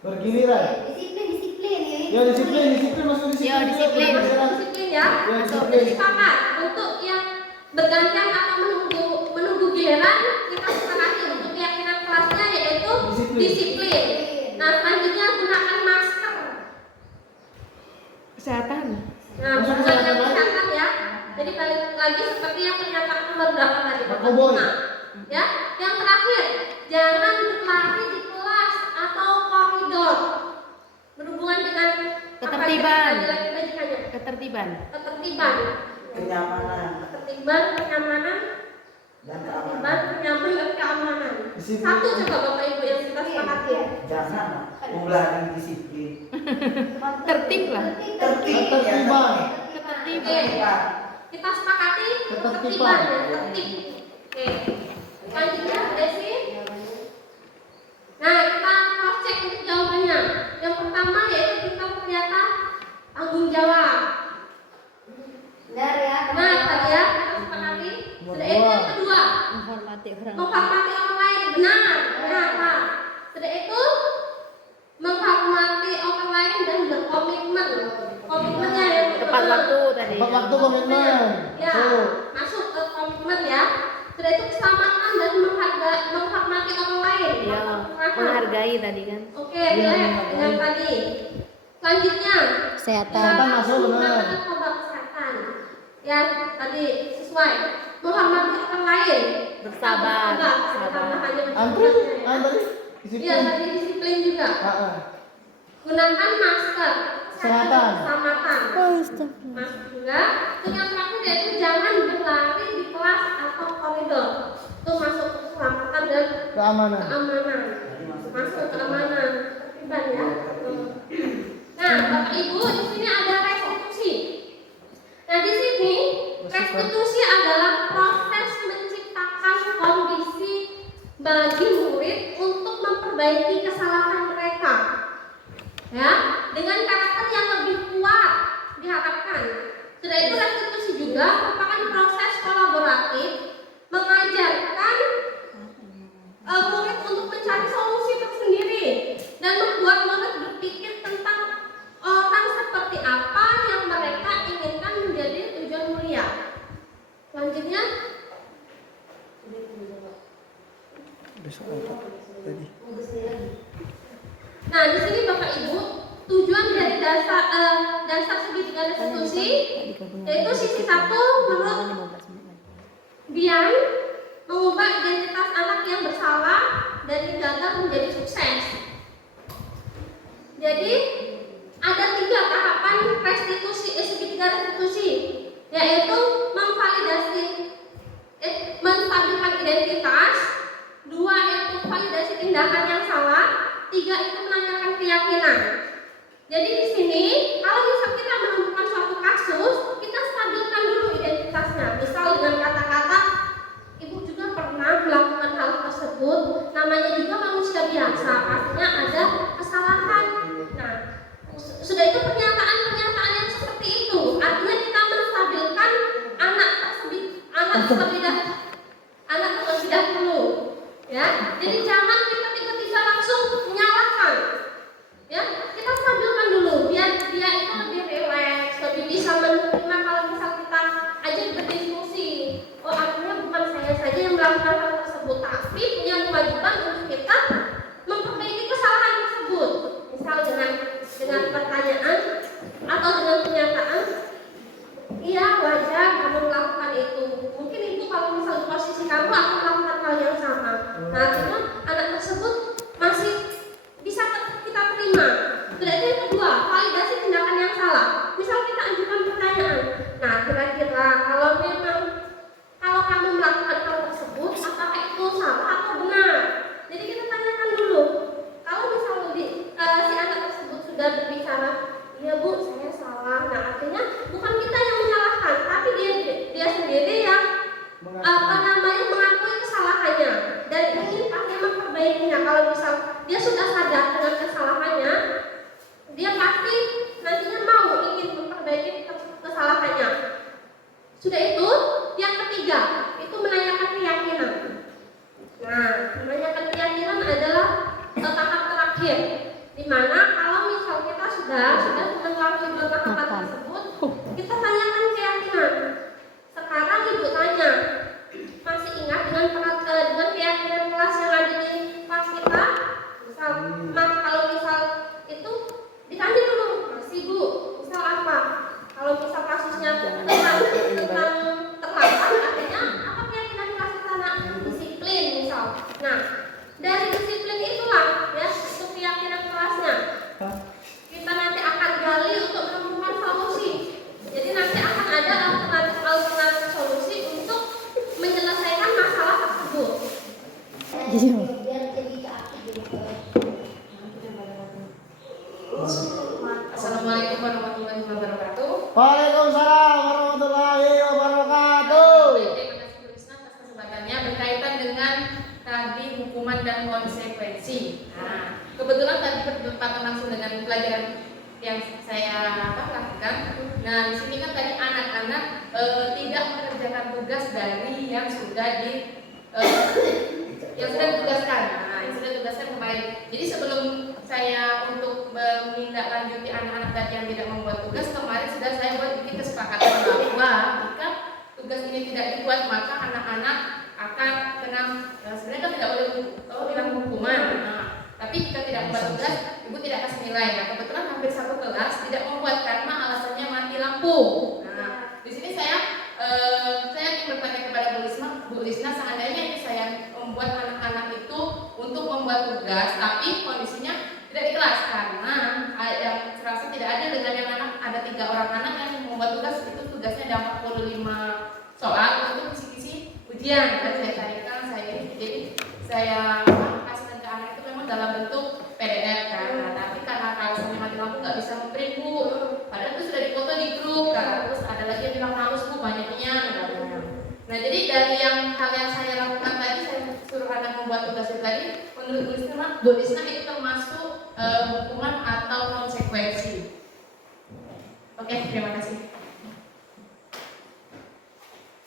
Bergiliran. Disiplin ya. Ya disiplin masuk disiplin. Ya, disiplin. Disiplin ya. Ya, Masuk disiplin. sepakat untuk yang bergantian atau menunggu giliran kita sepakati untuk keyakinan kelasnya yaitu disiplin. Nah selanjutnya gunakan masker. Kesehatan. Nah Masker bukan yang kesehatan kesehatan ya. Jadi balik lagi seperti yang pernyataan nomor berapa tadi Bapak Narkoboy. Lima. Ya. Yang terakhir jangan berlari di kelas atau koridor. Berhubungan dengan Ketertiban. Ketertiban. Ketertiban. Kenyamanan Ketertiban, kenyamanan, dan ketertiban, kenyamanan dan keamanan. Disiplin. Satu coba Bapak Ibu yang kita sepakati. Jangan mengulangi disiplin. Tertib lah. Ketertiban. Oke. Kita sepakati ketertiban ya, tertib. Oke. Selanjutnya Desi. Nah, kita cross check untuk jawabannya. Yang pertama yaitu kita ternyata tanggung jawab. Benar ya. Nah, tadi ya kita sepakati. Sudah itu yang kedua. Menghormati orang. Menghormati orang lain. Benar. Benar, Pak. Sudah itu menghormati orang lain dan berkomitmen. Komitmennya yang Tepat waktu tadi. Tepat waktu komitmen. Ya, masuk ke komitmen ya. Sudah itu keselamatan dan menghormati orang lain. Ya, menghargai tadi kan. Oke, dengan tadi. Selanjutnya, Kesehatan. Masuk benar. menggunakan narkoba kesehatan. Ya, tadi sesuai. Menghormati orang lain. Bersabar. Antri, antri. Iya, Disiplin. tadi disiplin juga. Gunakan masker. Kesehatan. Keselamatan. Masuk juga. Terus yang terakhir yaitu jangan berlari di kelas atau koridor. Itu masuk keselamatan dan Keamanan. keamanan. Masuk keamanan. Ketertiban ya. Nah, Bapak Ibu, di sini ada restitusi. Nah, di sini restitusi adalah proses menciptakan kondisi bagi murid untuk memperbaiki kesalahan mereka. Ya, dengan karakter yang lebih kuat diharapkan. Sudah itu restitusi juga merupakan proses kolaboratif mengajarkan murid untuk mencari solusi tersendiri dan membuat murid berpikir tentang orang seperti apa yang mereka inginkan menjadi tujuan mulia. Selanjutnya dasar segitiga restitusi, yaitu sisi 1 menurut Bian mengubah identitas anak yang bersalah dari gagal menjadi sukses. Jadi ada 3 tahapan restitusi segitiga restitusi, yaitu menstabilkan identitas, 2 itu validasi tindakan yang salah, 3 itu menanyakan keyakinan. Jadi di sini kalau misal kita menemukan suatu kasus, kita stabilkan dulu identitasnya. Misal dengan kata-kata, ibu juga pernah melakukan hal tersebut, namanya juga manusia biasa, pastinya ada kesalahan. Nah, sudah itu pernyataan-pernyataan yang seperti itu, artinya kita menstabilkan anak terlebih dahulu, ya. Jadi jangan kita tiba-tiba langsung menyalahkan, ya. Kita stabilkan dulu, biar dia itu lebih rileks, lebih bisa menerima kalau misal kita ajak berdiskusi. Oh, artinya bukan saya saja yang melakukan hal tersebut, tapi punya kewajiban untuk kita memperbaiki kesalahan tersebut. Misal dengan pertanyaan atau dengan pernyataan, iya wajar kamu melakukan itu. Mungkin ibu kalau misal di posisi kamu akan melakukan hal yang sama. Nah, artinya anak tersebut masih bisa kita terima. Berarti yang kedua, validasi tindakan yang salah. Misal kita ajukan pertanyaan, nah kira-kira kalau kamu melakukan hal tersebut, apakah itu salah atau benar? Jadi kita tanyakan dulu. Kalau misal si anak tersebut sudah berbicara, iya bu, saya salah. Nah, artinya bukan kita yang menyalahkan, tapi dia sendiri yang mengakui kesalahannya dan ingin pasti memperbaikinya. Kalau misal dia sudah sadar dengan kesalahannya, dia pasti nantinya mau ingin memperbaiki kesalahannya. Sudah itu, yang ketiga itu menanyakan keyakinan. Nah, menanyakan keyakinan adalah tahap terakhir, di mana kalau misal kita sudah melalui tahapan tersebut, kita tanyakan keyakinan. Sekarang ibu tanya, masih ingat dengan keyakinan kelas yang ada di kelas kita? Misal, kalau misal itu ditanya dulu, masih bu, misal apa? Kalau misal kasusnya tentang terlambat, artinya apa keyakinan kelas di sana? Disiplin misal. Nah, dari disiplin itulah ya, itu keyakinan kelasnya. Kita nanti akan gali untuk menemukan solusi. Jadi nanti akan ada alternatif solusi untuk menyelesaikan masalah tersebut. Assalamualaikum warahmatullahi wabarakatuh. Waalaikumsalam warahmatullahi wabarakatuh. Terima kasih Bu Risma atas kesempatannya berkaitan dengan tadi hukuman dan konsekuensi. Nah, kebetulan tadi bertepatan langsung dengan pelajaran yang saya lakukan. Nah, di sini kan tadi anak-anak tidak mengerjakan tugas dari yang sudah ditugaskan. Nah, yang sudah ditugaskan kemarin. Jadi sebelum saya untuk menindaklanjuti anak-anak tadi yang tidak membuat tugas, kemarin sudah saya bikin kesepakatan bahwa jika tugas ini tidak dibuat, maka anak-anak akan kena, sebenarnya kan tidak boleh bilang hukuman. Nah, tapi jika tidak membuat tugas, ibu tidak kasih nilai. Nah, kebetulan hampir satu kelas tidak membuat karena alasannya mati lampu. Nah, di sini saya ingin bertanya kepada Bu Lisna, seandainya ini saya membuat anak-anak itu untuk membuat tugas, tapi kondisinya tidak di kelas karena yang serasa tidak ada dengan yang anak, ada 3 orang anak yang membuat tugas, itu tugasnya ada 45 soal untuk kisi-kisi ujian. Dan saya carikan, jadi saya kasihkan ke anak itu memang dalam bentuk PDF kan. Nah, tapi karena alasannya mati lampu nggak bisa memprint Bu, padahal itu sudah dipoto di grup kan. Terus ada lagi yang bilang halus Bu, banyaknya. Nah, jadi dari hal yang saya lakukan tadi, saya suruh anak membuat tugas itu tadi, menurut Bu Lisna itu termasuk hukuman atau konsekuensi. Oke, terima kasih.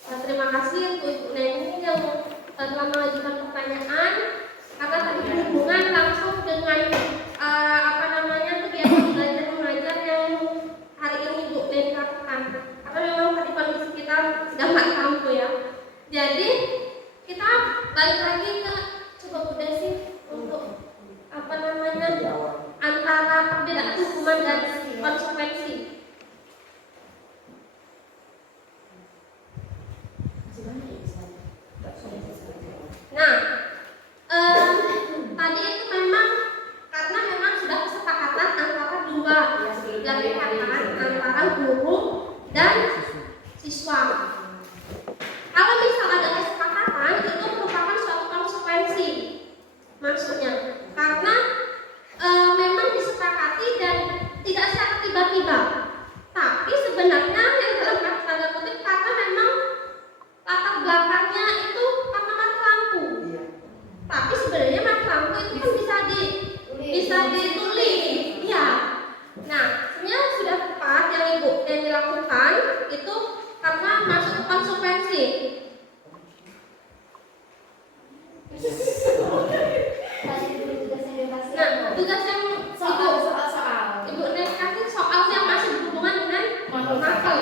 Terima kasih untuk Ibu Neni yang telah mengajukan pertanyaan, karena tadi berhubungan langsung dengan kegiatan belajar mengajar yang hari ini Ibu Neni lakukan. Karena memang tadi kondisi kita sedang mati lampu ya. Jadi kita balik lagi ke coba Bu Desi untuk antara perbedaan hukuman dan konsekuensi. Nah, tadi itu memang karena memang sudah kesepakatan antara dua belah pihak, antara guru dan siswa. Kalau misal ada kesepakatan, itu merupakan suatu konsekuensi, maksudnya karena memang disepakati dan tidak secara tiba-tiba. Tapi sebenarnya yang dalam tanda kutip karena memang latar belakangnya itu karena mati lampu. Tapi sebenarnya mati lampu itu kan bisa ditulis, iya. Nah, sebenarnya sudah tepat yang dilakukan itu karena masuk konsekuensi. Nah, tugas yang Ibu Nek kasih soal yang masih berhubungan dengan novel,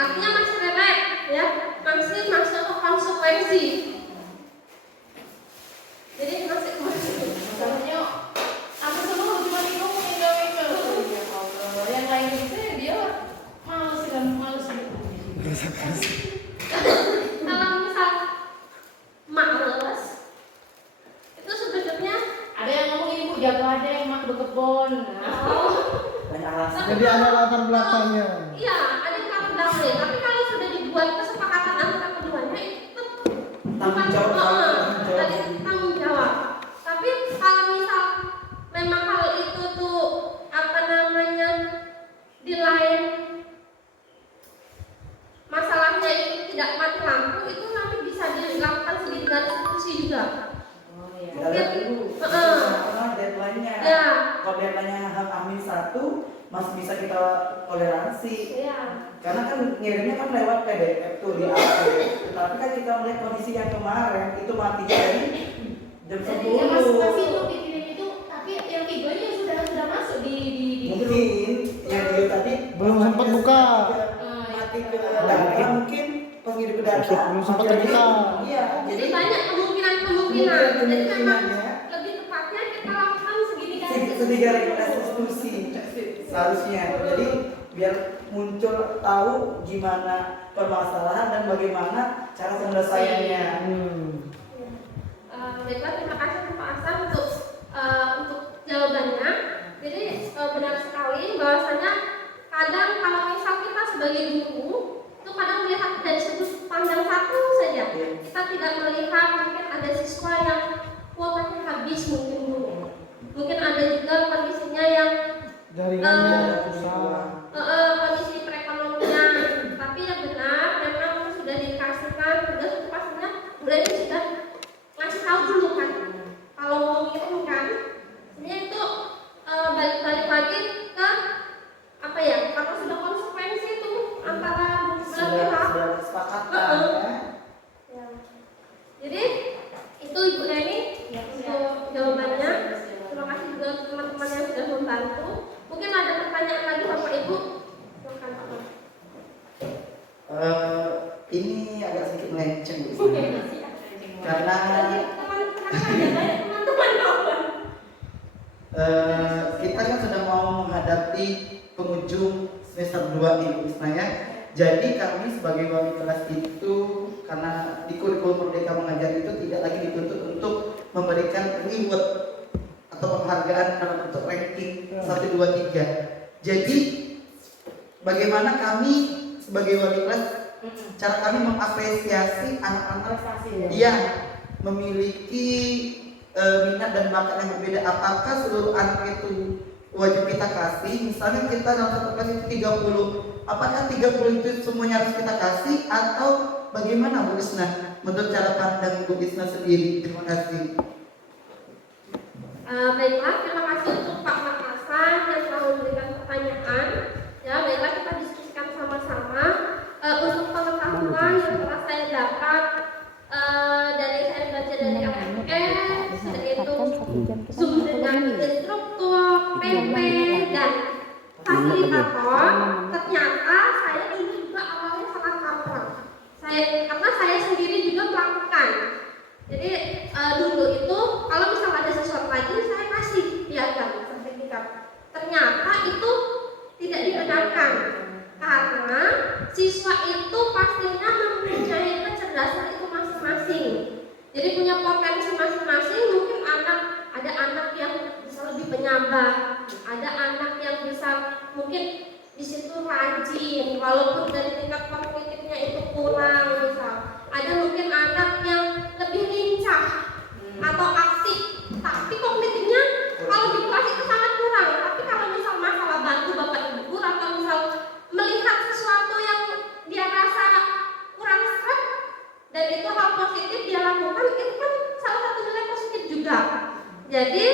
artinya masih relate, ya, masih masuk ke konsekuensi. Jadi masih Masalahnya aku semua cuma ngomongin gawe-gawe. Ya Allah, yang lain itu ya dia males. kalau misal males itu sebenarnya Ada yang ngomongin ibu jago ada yang mak berkebun. Banyak alasan. Jadi ada latar belakangnya. iya ada yang latar belakangnya, tapi kalau sudah dibuat kesepakatan antara keduanya itu Tanggung jawab. tanggung jawab. Tapi kalau misal memang hal itu tuh di lain masalahnya itu tidak mati lampu, itu nanti bisa dilakukan sedikit dari diskusi juga. Kita lihat dulu. Karena deadline-nya. Ya. Kalau deadline-nya H-1 masih bisa kita toleransi. Iya. Karena kan ngirimnya kan lewat PDF tuh di HP. Tapi kan kita melihat kondisi yang kemarin itu mati dari jam 10. Jadi ya masih itu dikirim itu, tapi yang videonya sudah masuk di Mungkin yang dia tadi Belum sempat buka. mati ke data, mungkin pas ngirim ke data Belum sempat mati terbuka. Iya. Jadi banyak kemungkinan. Jadi memang lebih tepatnya kita lakukan segitiga restitusi seharusnya. Jadi biar muncul tahu gimana permasalahan dan bagaimana cara penyelesaiannya. Baiklah, terima kasih Pak Hasan untuk jawabannya. Jadi benar sekali bahwasanya kadang kalau misal kita sebagai guru itu kadang melihat dari sudut pandang satu saja. Kita tidak melihat mungkin ada siswa yang kuotanya habis mungkin ada juga kondisinya yang Jaringannya susah. kondisi perekonomian. Tapi yang benar memang sudah dikasihkan tugas itu pastinya bulan ini sudah ngasih tahu dulu kan. Kalau mau ngirim kan, sebenarnya itu balik lagi ke apa ya? Karena sudah konsekuensi itu antara belah pihak. Sudah kesepakatan ya. Ya. Jadi itu Ibu Neni untuk jawabannya. Terima kasih juga teman-teman yang sudah membantu. Mungkin ada pertanyaan lagi Bapak Ibu? Silakan Pak. Ini agak sedikit melenceng Bu. Karena kita kan sudah mau menghadapi penghujung semester 2 nih Bu Isna ya. Jadi kami sebagai wali kelas itu karena di kurikulum Merdeka Mengajar itu tidak lagi dituntut untuk memberikan reward atau penghargaan dalam bentuk ranking 1, 2, 3. Jadi bagaimana kami sebagai wali kelas, cara kami mengapresiasi anak-anak yang memiliki minat dan bakat yang berbeda. Apakah seluruh anak itu wajib kita kasih? Misalnya kita dalam satu kelas itu 30, apakah 30 itu semuanya harus kita kasih atau bagaimana Bu Isna? Menurut cara pandang Bu Isna sendiri. Terima kasih. Baiklah, terima kasih untuk Pak Mat Hasan yang telah memberikan pertanyaan. Ya, baiklah kita diskusikan sama-sama. Untuk pengetahuan yang telah saya dapat dari saya baca dari LMS, yaitu Zoom dengan instruktur, PP dan fasilitator. Ternyata saya ini juga awalnya salah kaprah. Karena saya sendiri juga melakukan. Jadi dulu itu kalau misalnya ada sesuatu lagi saya kasih piagam sertifikat. Ternyata itu tidak siswa itu pastinya mempunyai kecerdasan itu masing-masing. Jadi punya potensi masing-masing. Mungkin ada anak yang bisa lebih penyabar, ada anak yang bisa mungkin di situ rajin, walaupun dari tingkat kognitifnya itu kurang misal. Ada mungkin anak yang lebih lincah atau aktif, tapi kognitifnya kalau di kelas itu sangat kurang. Tapi kalau misal masalah bantu bapak ibu guru atau misal melihat sesuatu yang dia rasa kurang seret dan itu hal positif dia lakukan, itu kan salah satu nilai positif juga. Jadi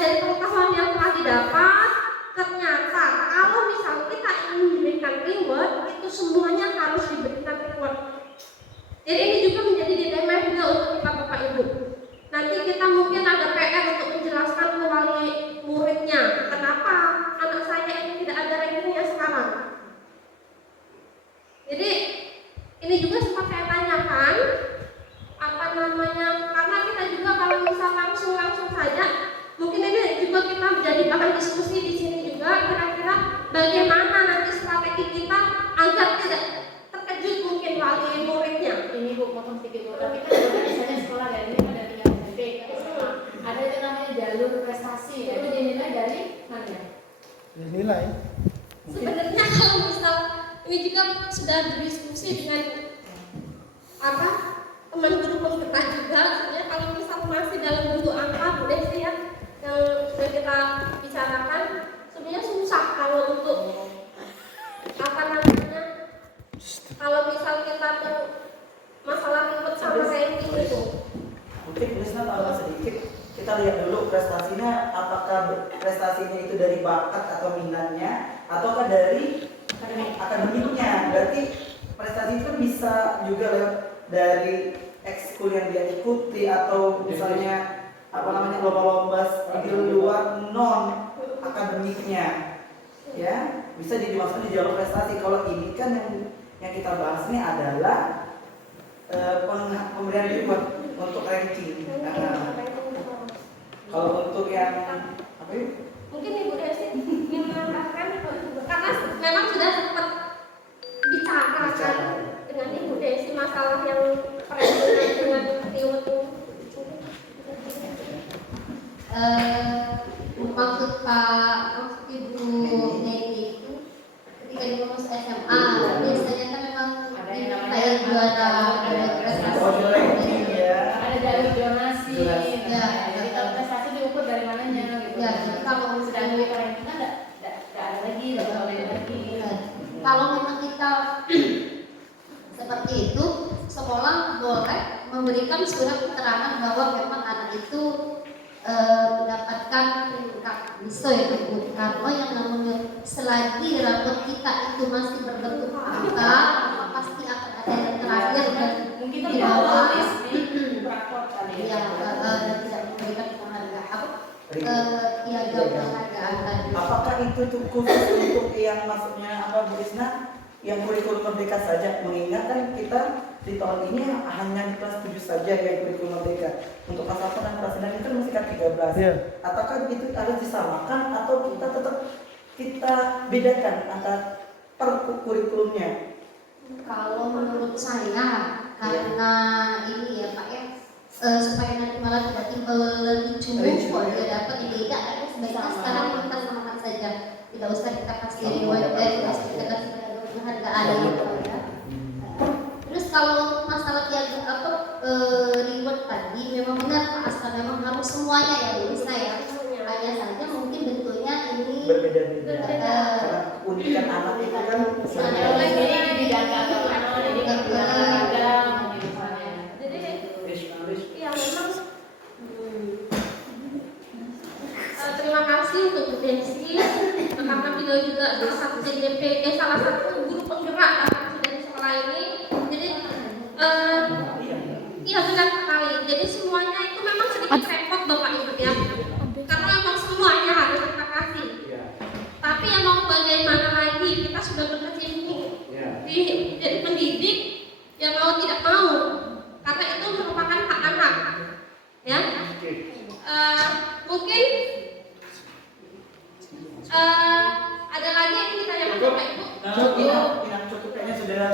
dari pengetahuan yang telah didapat, ternyata kalau misal kita ingin memberikan reward, itu semuanya harus diberikan reward. Jadi ini juga menjadi dilema juga untuk kita bapak ibu. Nanti kita mungkin ada PR untuk menjelaskan ke wali muridnya, kenapa anak saya ini tidak ada rankingnya sekarang. Jadi ini juga sempat saya tanyakan, karena kita juga kalau misal langsung saja, mungkin ini juga kita menjadi bahan diskusi di sini juga, kira-kira bagaimana nanti strategi kita agar tidak terkejut mungkin wali muridnya. Ini Bu, potong sedikit Bu, tapi kan misalnya sekolah ya, ini ada 3 SMP, ada yang namanya jalur prestasi, itu dinilai dari mana? Nilai. Sebenarnya kalau misal ini juga sudah berdiskusi dengan teman guru pemerintah juga, sebenarnya kalau misal masih dalam bentuk angka Bu Desi ya, yang sudah kita bicarakan, sebenarnya susah kalau untuk kalau misal kita tuh masalah ribet sama ranking itu. Mungkin Krisna tambah sedikit, kita lihat dulu prestasinya, apakah prestasinya itu dari bakat atau minatnya ataukah dari akademiknya. Berarti prestasi itu bisa juga lewat dari ekskul yang dia ikuti atau misalnya lomba-lomba di luar non akademiknya, ya bisa dimasukkan di jalur prestasi. Kalau ini kan yang kita bahas ini adalah pemberian reward untuk ranking. Kalau untuk yang apa itu? Mungkin Ibu Desi ingin menambahkan, karena memang sudah sempat bicara kan dengan Ibu Desi masalah yang perhubungan dengan reward. Maksud Ibu Neni itu ketika dia lulus SMA biasanya kan memang diminta juara prestasi, Ada jalur donasi, ya, jadi kalau prestasi diukur dari mananya gitu. ya. Jadi kalau sedang di orang kita nggak ada lagi, nggak boleh lagi. kalau memang kita seperti itu, sekolah boleh memberikan surat keterangan bahwa memang anak itu mendapatkan peringkat bisa ya Bu. Karena yang namanya selagi rapor kita itu masih berbentuk angka, maka pasti akan ada yang terakhir dan Mungkin di tidak bawah tulis di raport kali ya, dan tidak memberikan penghargaan piagam penghargaan tadi. Apakah itu khusus untuk yang masuknya Bu Risna yang kurikulum merdeka saja? Mengingat kan kita di tahun ini hanya di kelas 7 saja yang kurikulum merdeka. Untuk kelas 1 dan kelas 9 itu masih kan 13. Ataukah itu harus disamakan atau kita tetap bedakan antara per kurikulumnya? Kalau menurut saya, karena ini ya Pak ya, supaya nanti malah tidak timbul ricuh kok dia dapat beda, sebaiknya sekarang kita samakan saja, tidak usah kita kasih reward, tidak usah kita kasih penghargaan gitu ya. Terus kalau untuk masalah piagam reward tadi, memang benar Pak Aslan, memang harus semuanya ya Bu Risna ya. Hanya saja mungkin bentuknya ini Berbeda-beda. Karena keunikan anak itu kan Ada lagi didangkakan, didangkakan, misalnya. Jadi ya memang terima kasih untuk Bu Desi, karena beliau juga salah satu salah satu guru penggerak dari sekolah ini. Jadi iya benar sekali. Jadi semuanya itu memang sedikit repot Bapak Ibu ya, karena memang semuanya harus kita kasih. Tapi yang mau bagaimana lagi, kita sudah berkecimpung jadi pendidik, yang mau tidak mau, karena itu merupakan hak anak ya. Mungkin ada lagi yang ditanyakan Bapak Ibu? Cukup kayaknya sudah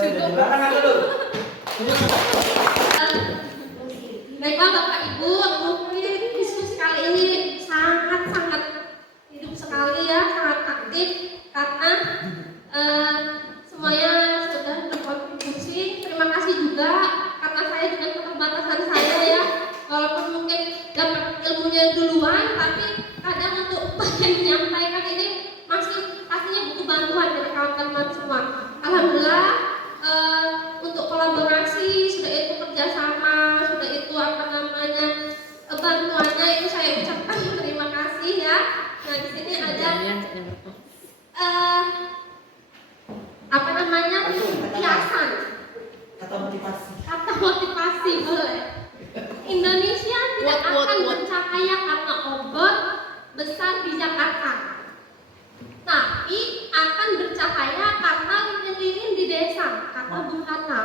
atau Johana.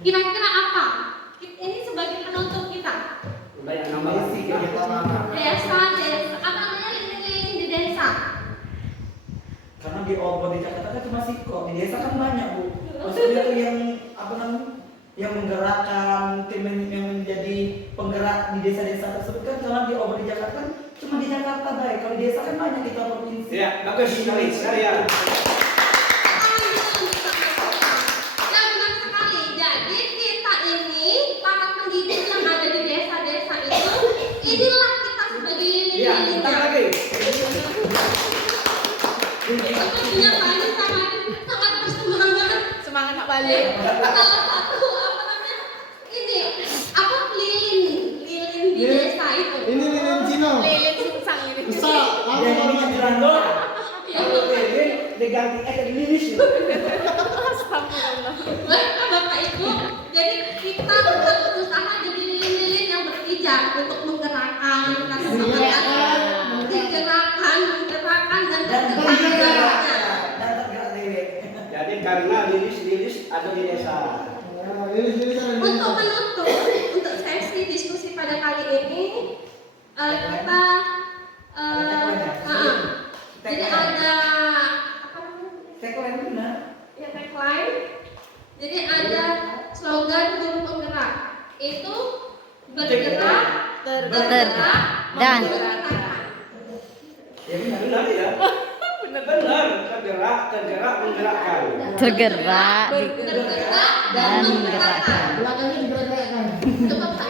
Kira-kira apa? Ini sebagai penutup kita. Desa, apa namanya, lilin-lilin di desa. Karena di Obor di Jakarta kan cuma Siko, di desa kan banyak Bu. Maksudnya tuh yang apa namanya, yang menggerakkan tim yang menjadi penggerak di desa-desa tersebut kan, karena di Obor di Jakarta kan cuma di Jakarta baik. Kalau di desa kan banyak kita provinsi. Ya, bagus sekali ya. Ya benar sekali. Jadi kita ini para pendidik yang ada di desa-desa itu, inilah kita sebagai Ya, lilin-lilin. bentar lagi. Sepertinya Pak Anies sama sangat bersemangat. Semangat Pak balik. Salah satu apa namanya, ini apa, lilin di desa itu. Ini lilin Cina. Lilin sungsang ini. Besar. Yang ini Jirando, Ya, diganti lilis. Astagfirullah. Bapak Ibu, jadi kita berusaha jadi lilin-lilin yang berpijak untuk menggerakkan rasa semangat, digerakkan, menggerakkan dan tergerak. Dan tergerak lilin. Jadi karena lilis ada di desa. Untuk menutup untuk sesi diskusi pada kali ini, kita jadi ada apa namanya? Tagline benar. Ya, tagline. Jadi ada slogan guru penggerak, itu bergerak, tergerak, dan menggerakkan. Ya benar. Benar ya? Benar, tergerak, menggerakkan. tergerak Bergerak dan menggerakkan. Belakangnya digerakkan. Coba Pak